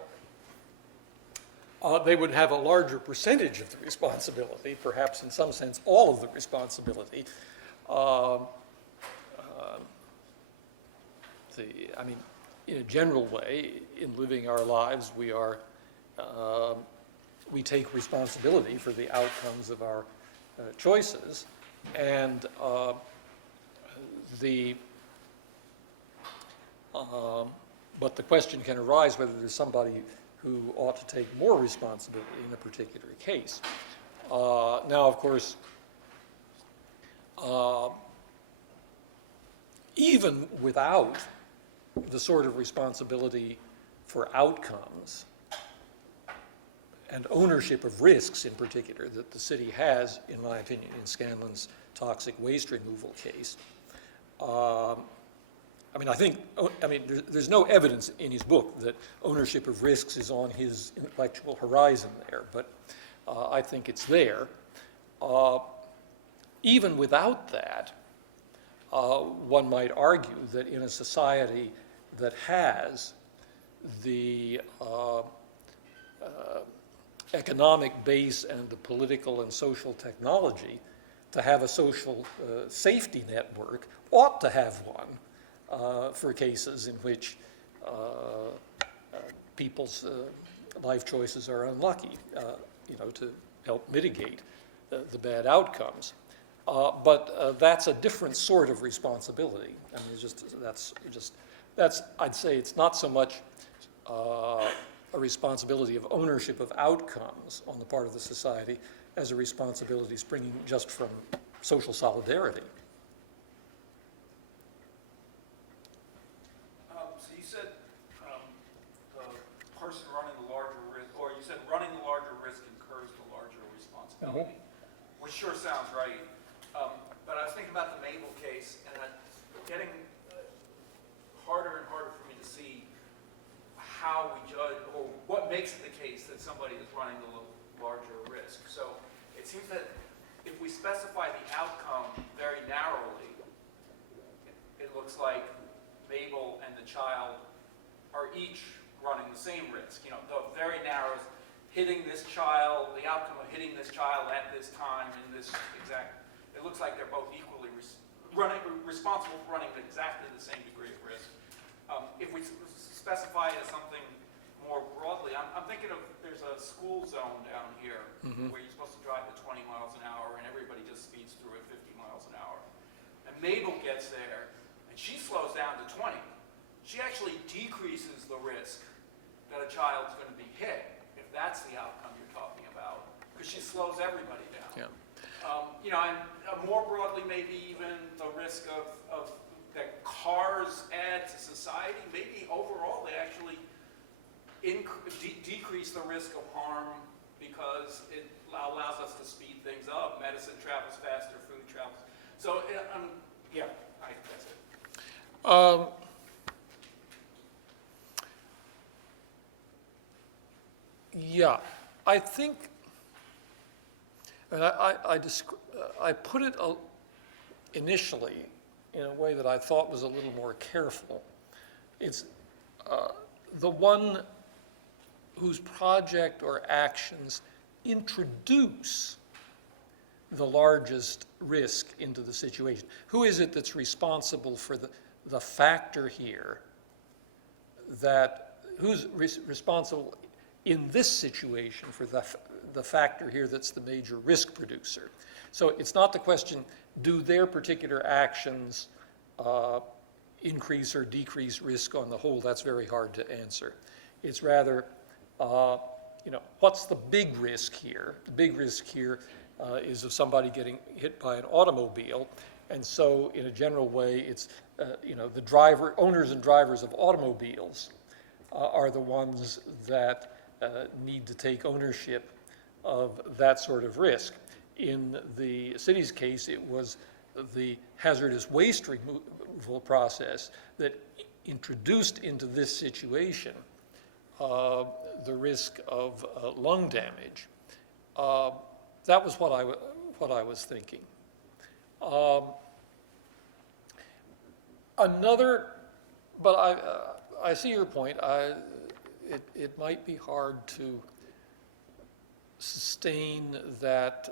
they would have a larger percentage of the responsibility, perhaps in some sense all of the responsibility. In a general way, in living our lives, we take responsibility for the outcomes of our choices, and but the question can arise whether there's somebody who ought to take more responsibility in a particular case. Now, of course, even without the sort of responsibility for outcomes and ownership of risks in particular that the city has, in my opinion, in Scanlon's toxic waste removal case. There's no evidence in his book that ownership of risks is on his intellectual horizon there, but I think it's there. Even without that, one might argue that in a society that has the economic base and the political and social technology to have a social safety network ought to have one for cases in which people's life choices are unlucky, to help mitigate the bad outcomes. But that's a different sort of responsibility. I mean, that's I'd say it's not so much a responsibility of ownership of outcomes on the part of the society as a responsibility springing just from social solidarity. So you said the person running the larger risk, or you said running the larger risk incurs the larger responsibility, which sure sounds right. But I was thinking about the Mabel case, and it's getting harder and harder for me to see how we judge, or what makes it the case that somebody is running the larger risk. So it seems that if we specify the outcome very narrowly, it looks like Mabel and the child are each running the same risk. The very narrow, hitting this child, the outcome of hitting this child at this time in this exact, it looks like they're both equally responsible for running exactly the same degree of risk. If we specify it as something more broadly, I'm thinking of, there's a school zone down here where you're supposed to drive at 20 miles an hour and everybody just speeds through at 50 miles an hour. And Mabel gets there and she slows down to 20. She actually decreases the risk that a child's going to be hit, if that's the outcome you're talking about, because she slows everybody down. Yeah. You know, and more broadly, maybe even the risk of that cars add to society. Maybe overall they actually decrease the risk of harm because it allows us to speed things up. Medicine travels faster, food travels. So, yeah, that's it. Yeah, I think, and I put it initially in a way that I thought was a little more careful. It's the one whose project or actions introduce the largest risk into the situation. Who is it that's responsible for the factor here who's responsible in this situation for the factor here that's the major risk producer? So it's not the question, do their particular actions increase or decrease risk on the whole? That's very hard to answer. It's rather, what's the big risk here? The big risk here is of somebody getting hit by an automobile. And so in a general way, it's, the owners and drivers of automobiles are the ones that need to take ownership of that sort of risk. In the city's case, it was the hazardous waste removal process that introduced into this situation the risk of lung damage. That was what I was thinking. But I see your point. It might be hard to sustain that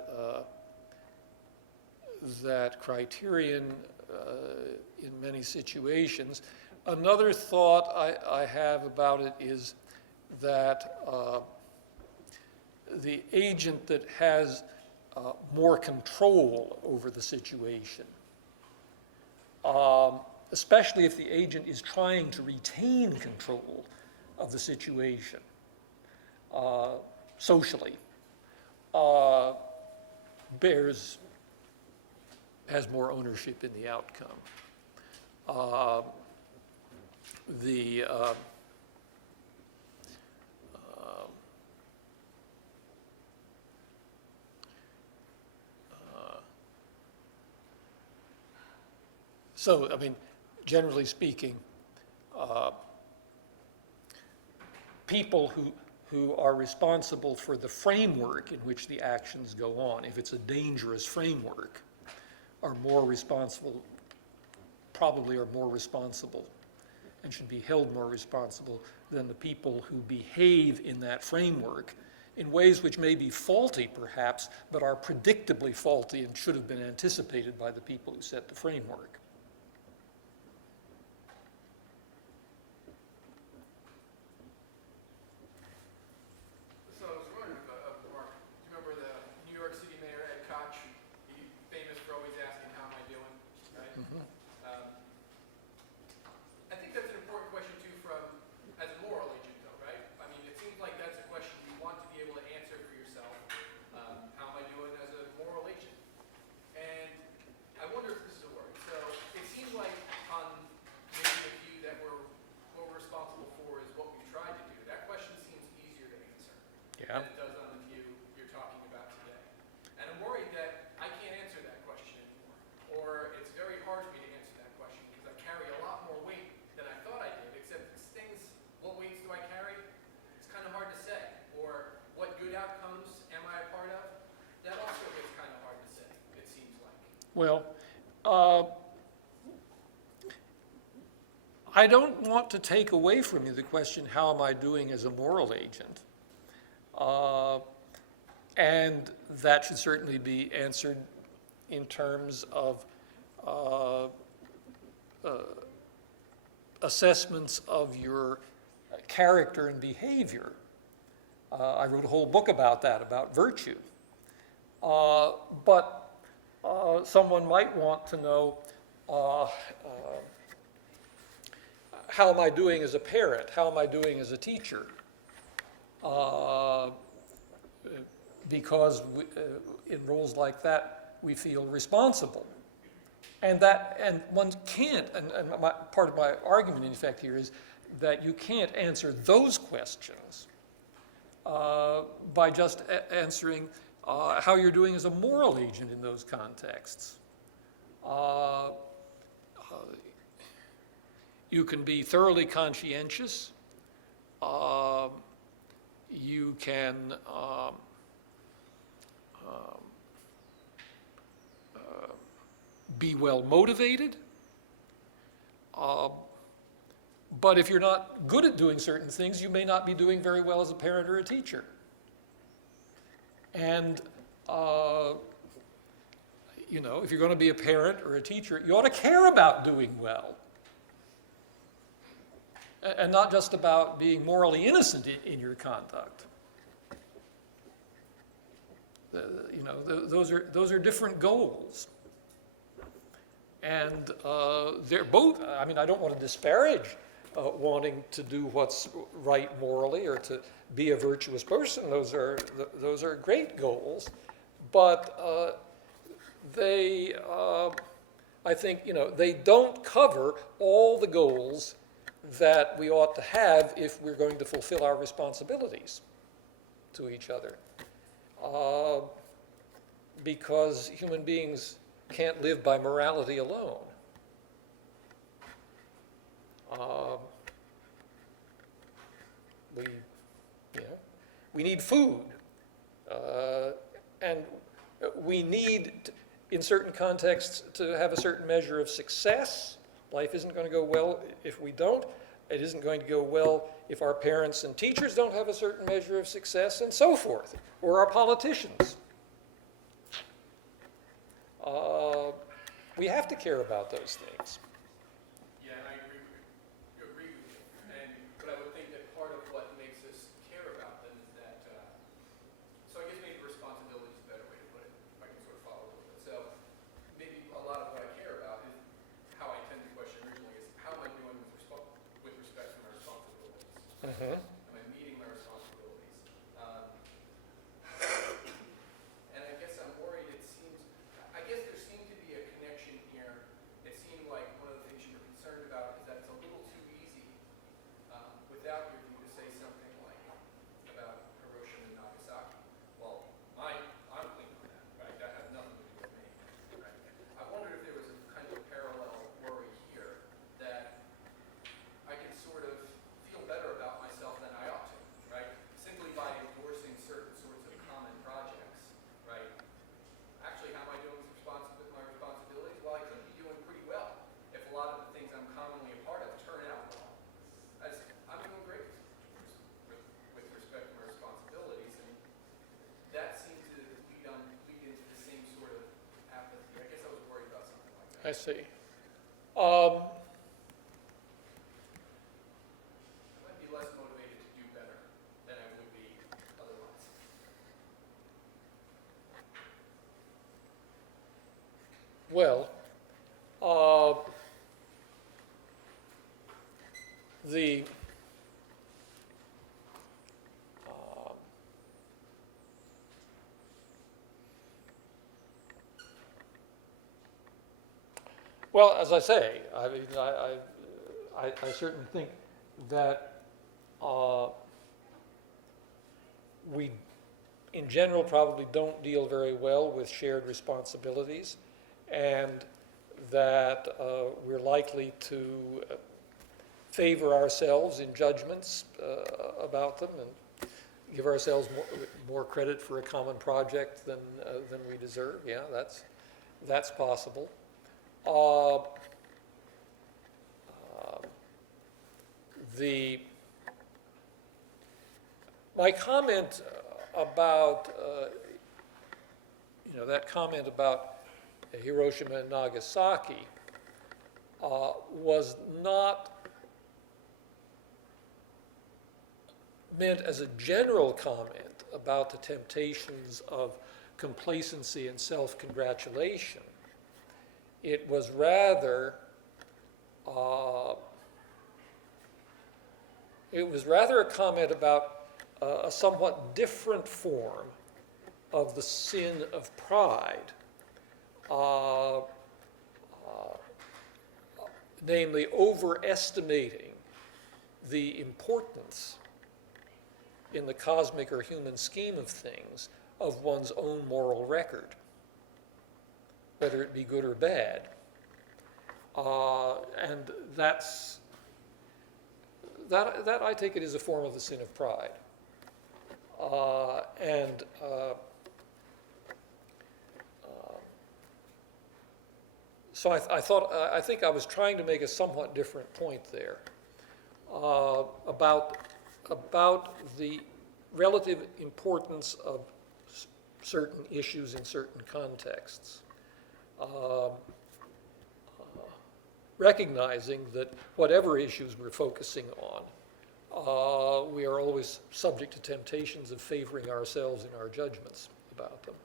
criterion in many situations. Another thought I have about it is that the agent that has more control over the situation, especially if the agent is trying to retain control of the situation socially, has more ownership in the outcome. So, I mean, generally speaking, people who are responsible for the framework in which the actions go on, if it's a dangerous framework, are more responsible, probably are more responsible and should be held more responsible than the people who behave in that framework in ways which may be faulty perhaps, but are predictably faulty and should have been anticipated by the people who set the framework. than it does on the view you're talking about today. And I'm worried that I can't answer that question anymore, or it's very hard for me to answer that question because I carry a lot more weight than I thought I did, except it's things, what weights do I carry? It's kind of hard to say. Or what good outcomes am I a part of? That also gets kind of hard to say, it seems like. Well, I don't want to take away from you the question, how am I doing as a moral agent? And that should certainly be answered in terms of assessments of your character and behavior. I wrote a whole book about that, about virtue. But someone might want to know, how am I doing as a parent? How am I doing as a teacher? Because in roles like that, we feel responsible. And one can't, part of my argument, in fact, here is that you can't answer those questions by just answering how you're doing as a moral agent in those contexts. You can be thoroughly conscientious. You can be well motivated. But if you're not good at doing certain things, you may not be doing very well as a parent or a teacher. And, you know, if you're going to be a parent or a teacher, you ought to care about doing well. And not just about being morally innocent in your conduct. You know, those are different goals. And they're both, I mean, I don't want to disparage wanting to do what's right morally or to be a virtuous person. Those are great goals. But they, I think, you know, they don't cover all the goals that we ought to have if we're going to fulfill our responsibilities to each other. Because human beings can't live by morality alone. We need food, and we need, in certain contexts, to have a certain measure of success. Life isn't going to go well if we don't. It isn't going to go well if our parents and teachers don't have a certain measure of success, and so forth, or our politicians. We have to care about those things. Yeah, and I agree with you. But I would think that part of what makes us care about them is that, so I guess maybe responsibility is a better way to put it, if I can sort of follow a little bit. So maybe a lot of what I care about is how I intended the question originally is how am I doing with respect to my responsibilities? Mm-hmm. Am I meeting my responsibilities? And I guess I'm worried I guess there seemed to be a connection here. It seemed like one of the things you were concerned about is that it's a little too easy without your view to say something like about Hiroshima and Nagasaki. Well, I'm clean on that, right? That has nothing to do with me, right? I wondered if there was a kind of parallel worry here that I can sort of feel better about myself than I ought to, right? Simply by endorsing certain sorts of common projects, right? Actually, how am I doing with my responsibilities? Well, I could be doing pretty well if a lot of the things I'm commonly a part of turn out well. I'm doing great with respect to my responsibilities, and that seemed to lead into the same sort of apathy. I guess I was worried about something like that. I see. I might be less motivated to do better than I would be otherwise. Well, well, as I say, I mean, I certainly think that we, in general, probably don't deal very well with shared responsibilities, and that we're likely to favor ourselves in judgments about them and give ourselves more credit for a common project than we deserve. Yeah, that's possible. My comment about that comment about Hiroshima and Nagasaki was not meant as a general comment about the temptations of complacency and self-congratulation. It was rather a comment about a somewhat different form of the sin of pride, namely overestimating the importance in the cosmic or human scheme of things of one's own moral record, whether it be good or bad. And that I take it is a form of the sin of pride. So I think I was trying to make a somewhat different point there about the relative importance of certain issues in certain contexts. Recognizing that whatever issues we're focusing on, we are always subject to temptations of favoring ourselves in our judgments about them.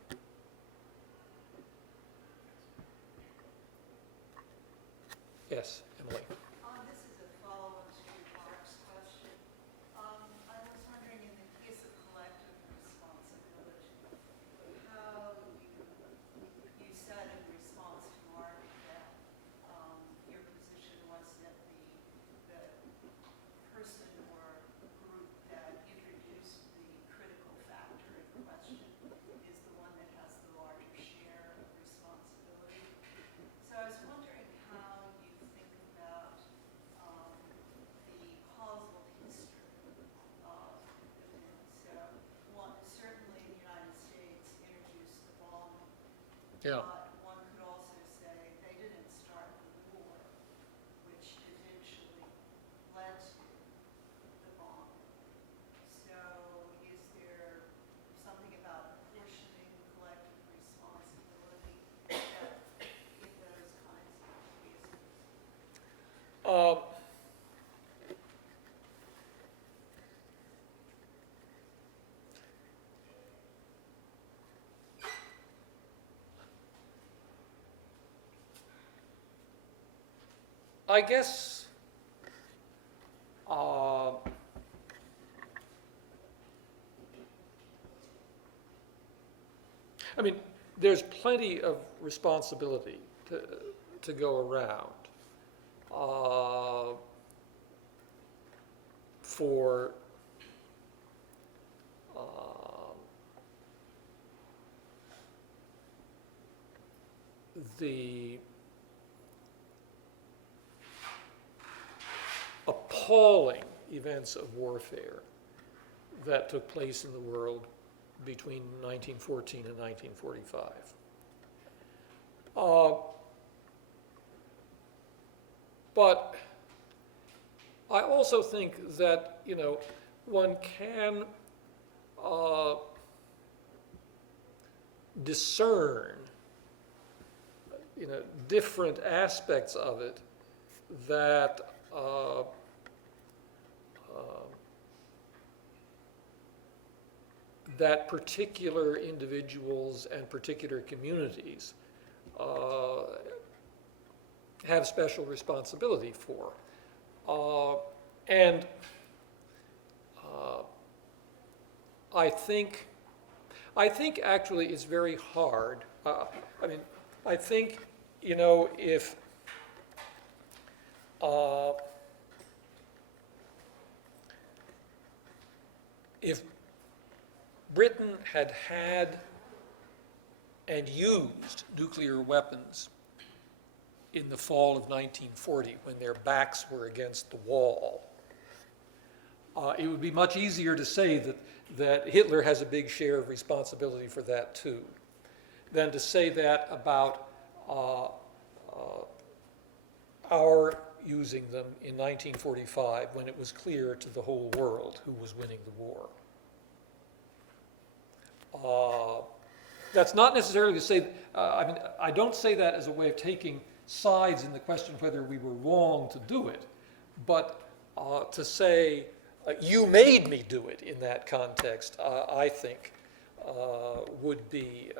Yes, Emily. This is a follow-up to Mark's question. I was wondering, in the case of collective responsibility, how you said in response to Mark that your position was that the person or group that introduced the critical factor in question is the one that has the larger share of responsibility. So I was wondering how you think about the causal history of events. So one, certainly the United States introduced the bombing, Yeah. but one could also say they didn't start the war, which eventually led to the bombing. So is there something about apportioning collective responsibility that in those kinds of cases? I guess I mean, there's plenty of responsibility to go around for the appalling events of warfare that took place in the world between 1914 and 1945. But I also think that, one can discern, different aspects of it that that particular individuals and particular communities have special responsibility for. And I think actually it's very hard. I think, if Britain had and used nuclear weapons in the fall of 1940 when their backs were against the wall, it would be much easier to say that Hitler has a big share of responsibility for that too, than to say that about our using them in 1945 when it was clear to the whole world who was winning the war. That's not necessarily to say, I don't say that as a way of taking sides in the question whether we were wrong to do it, but to say, you made me do it in that context, I think would be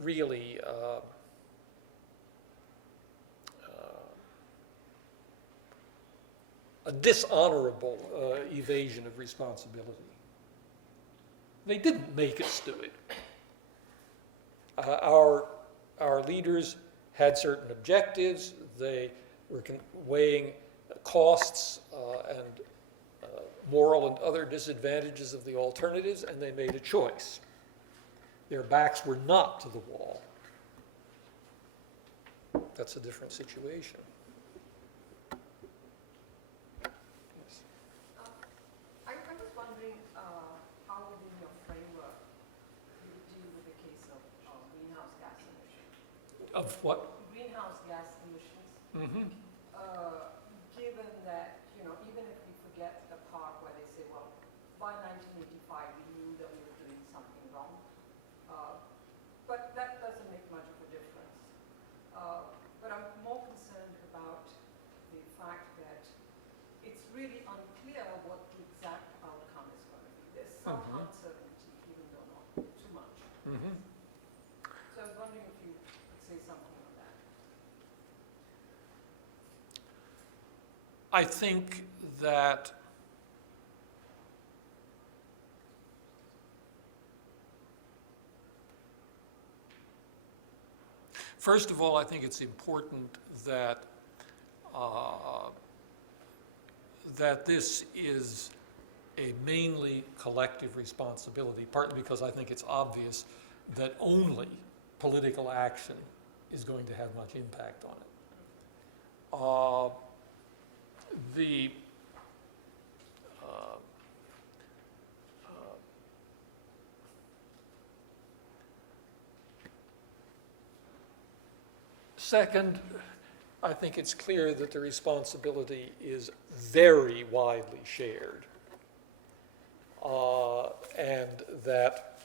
really a dishonorable evasion of responsibility. They didn't make us do it. Our our leaders had certain objectives. They were weighing costs and moral and other disadvantages of the alternatives, and they made a choice. Their backs were not to the wall. That's a different situation. Yes. I was wondering how within your framework you deal with the case of greenhouse gas emissions. Of what? Greenhouse gas emissions. Mm-hmm. Given that, even if we forget the part where they say, well, by 1985 we knew that we were doing something wrong, but that doesn't make much of a difference. But I'm more concerned about the fact that it's really unclear what the exact outcome is going to be. There's some uncertainty, even though not too much. Mm-hmm. So I was wondering if you could say something on that. I think that first of all, I think it's important that that this is a mainly collective responsibility, partly because I think it's obvious that only political action is going to have much impact on it. Second, I think it's clear that the responsibility is very widely shared, and that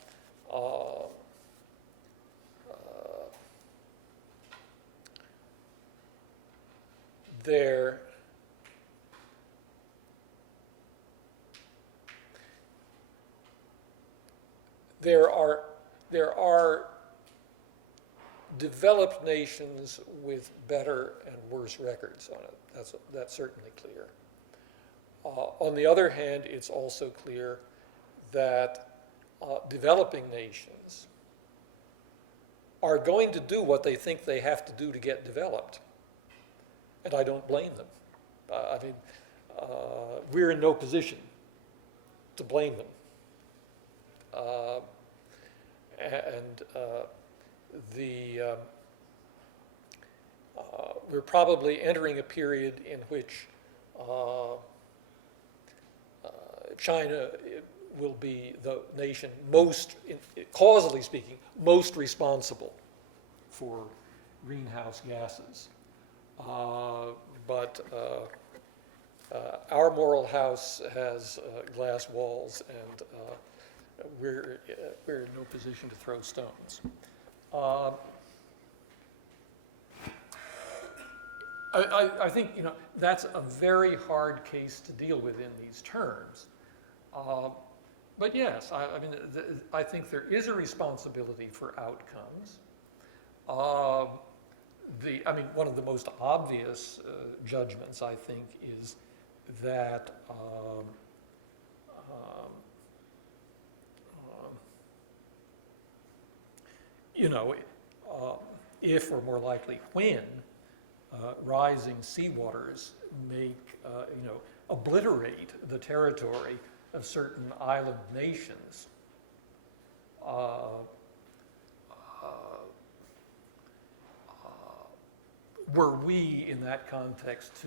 there are developed nations with better and worse records on it. That's certainly clear. On the other hand, it's also clear that developing nations are going to do what they think they have to do to get developed. And I don't blame them. We're in no position to blame them. We're probably entering a period in which China will be the nation most, causally speaking, most responsible for greenhouse gases. But our moral house has glass walls, and we're in no position to throw stones. I think that's a very hard case to deal with in these terms. But yes, I think there is a responsibility for outcomes. One of the most obvious judgments, I think, is that if, or more likely when, rising seawaters obliterate the territory of certain island nations, were we, in that context,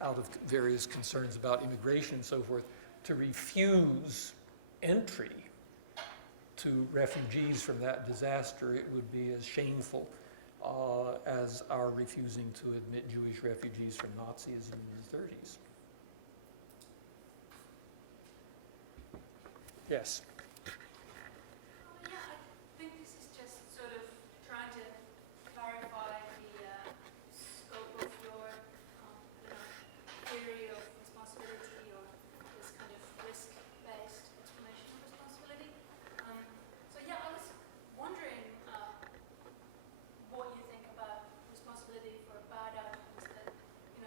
out of various concerns about immigration and so forth, to refuse entry to refugees from that disaster, it would be as shameful as our refusing to admit Jewish refugees from Nazism in the 30s. Yes? Yeah, I think this is just sort of trying to clarify the scope of your theory of responsibility, or this kind of risk-based explanation of responsibility. So yeah, I was wondering what you think about responsibility for bad outcomes that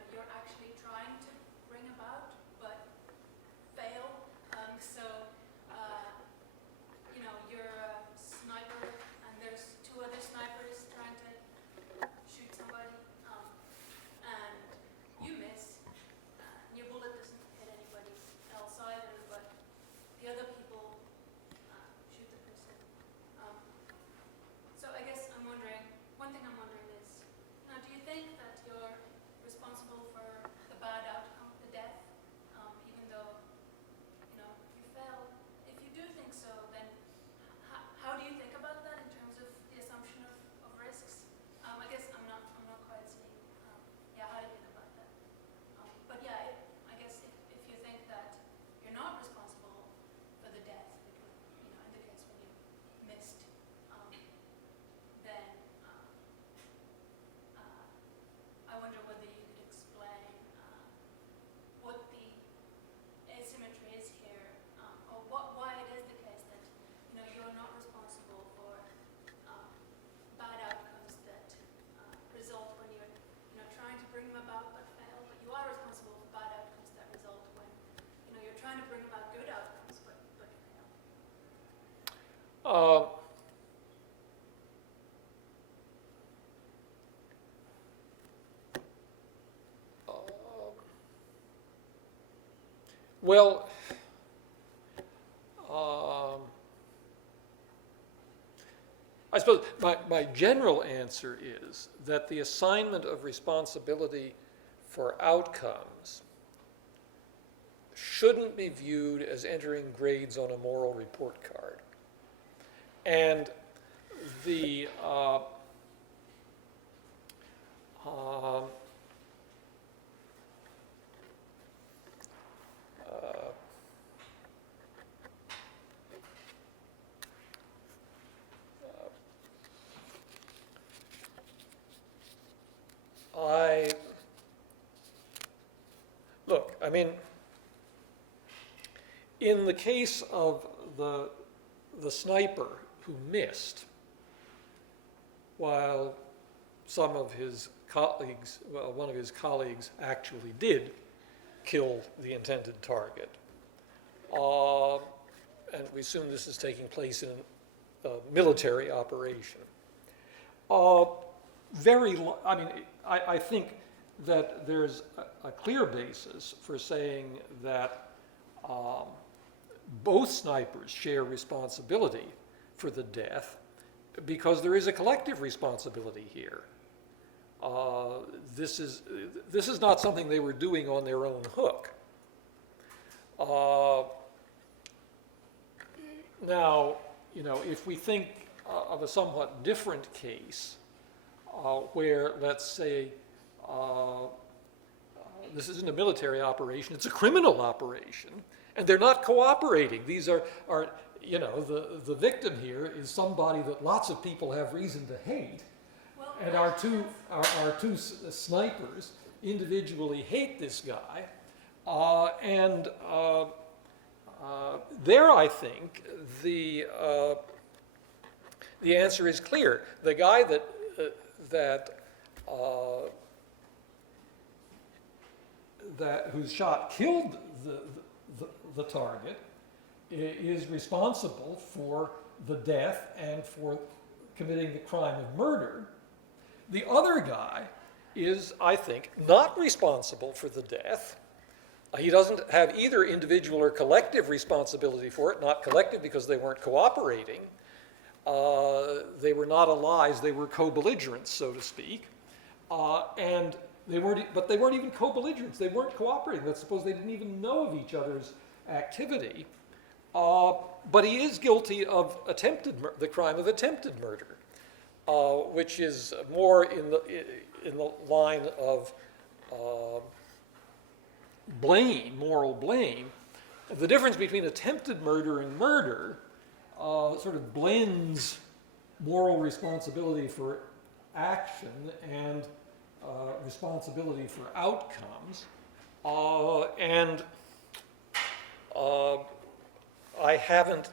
you're actually trying to bring about but fail. So Uh, well, I suppose my general answer is that the assignment of responsibility for outcomes shouldn't be viewed as entering grades on a moral report card. And the I mean, in the case of the sniper who missed, while some of his colleagues, well, one of his colleagues actually did kill the intended target, and we assume this is taking place in a military operation. I think that there's a clear basis for saying that both snipers share responsibility for the death because there is a collective responsibility here. This is not something they were doing on their own hook. Now, you know, if we think of a somewhat different case where, let's say, this isn't a military operation, it's a criminal operation, and they're not cooperating. These are you know, the victim here is somebody that lots of people have reason to hate, and our two snipers individually hate this guy, and there I think the answer is clear. The guy whose shot killed the target is responsible for the death and for committing the crime of murder. The other guy is, I think, not responsible for the death. He doesn't have either individual or collective responsibility for it, not collective because they weren't cooperating. They were not allies, they were co-belligerents, so to speak. And they weren't even co-belligerents, they weren't cooperating. Let's suppose they didn't even know of each other's activity. But he is guilty of the crime of attempted murder, which is more in the line of blame, moral blame. The difference between attempted murder and murder sort of blends moral responsibility for action and responsibility for outcomes. I haven't,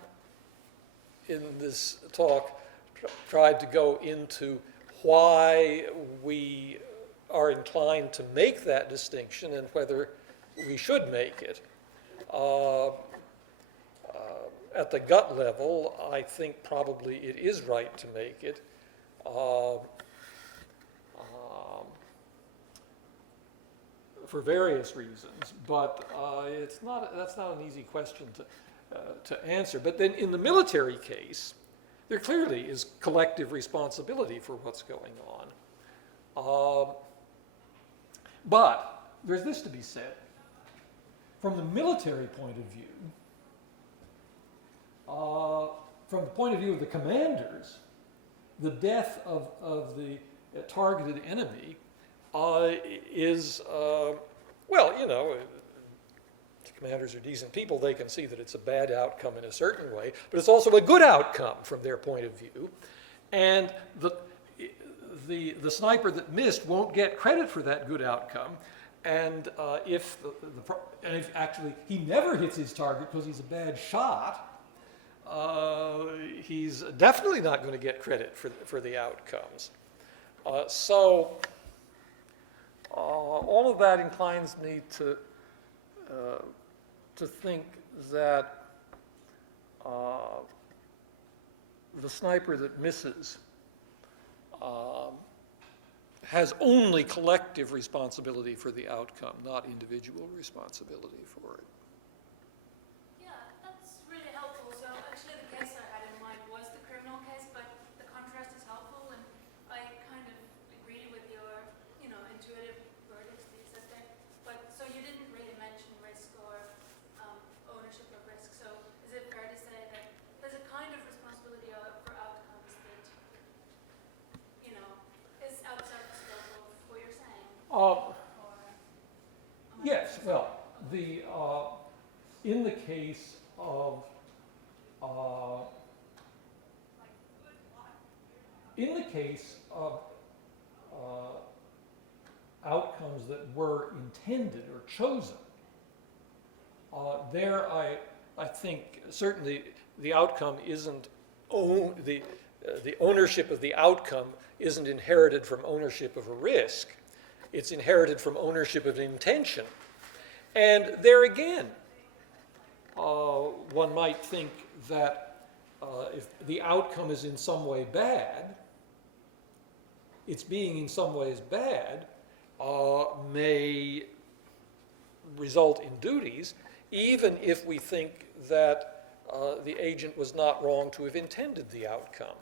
in this talk, tried to go into why we are inclined to make that distinction and whether we should make it. At the gut level, I think probably it is right to make it. For various reasons, but that's not an easy question to answer. But then in the military case, there clearly is collective responsibility for what's going on. But there's this to be said. From the military point of view, from the point of view of the commanders, the death of the targeted enemy is, well, you know, the commanders are decent people. They can see that it's a bad outcome in a certain way, but it's also a good outcome from their point of view. And the sniper that missed won't get credit for that good outcome. And if actually he never hits his target because he's a bad shot, he's definitely not going to get credit for the outcomes. So all of that inclines me to think that the sniper that misses has only collective responsibility for the outcome, not individual responsibility for it. Yeah, that's really helpful. So actually the case I had in mind was the criminal case, but the contrast is helpful, and I kind of agree with your, intuitive verdicts that you said there. But so you didn't really mention risk or ownership of risk. So is it fair to say that there's a kind of responsibility for outcomes that, is outside the scope of what you're saying? Or Yes, well, in the case of outcomes that were intended or chosen, there I think certainly the outcome isn't the ownership of the outcome isn't inherited from ownership of a risk. It's inherited from ownership of an intention. And there again, one might think that if the outcome is in some way bad, its being in some ways bad may result in duties, even if we think that the agent was not wrong to have intended the outcome.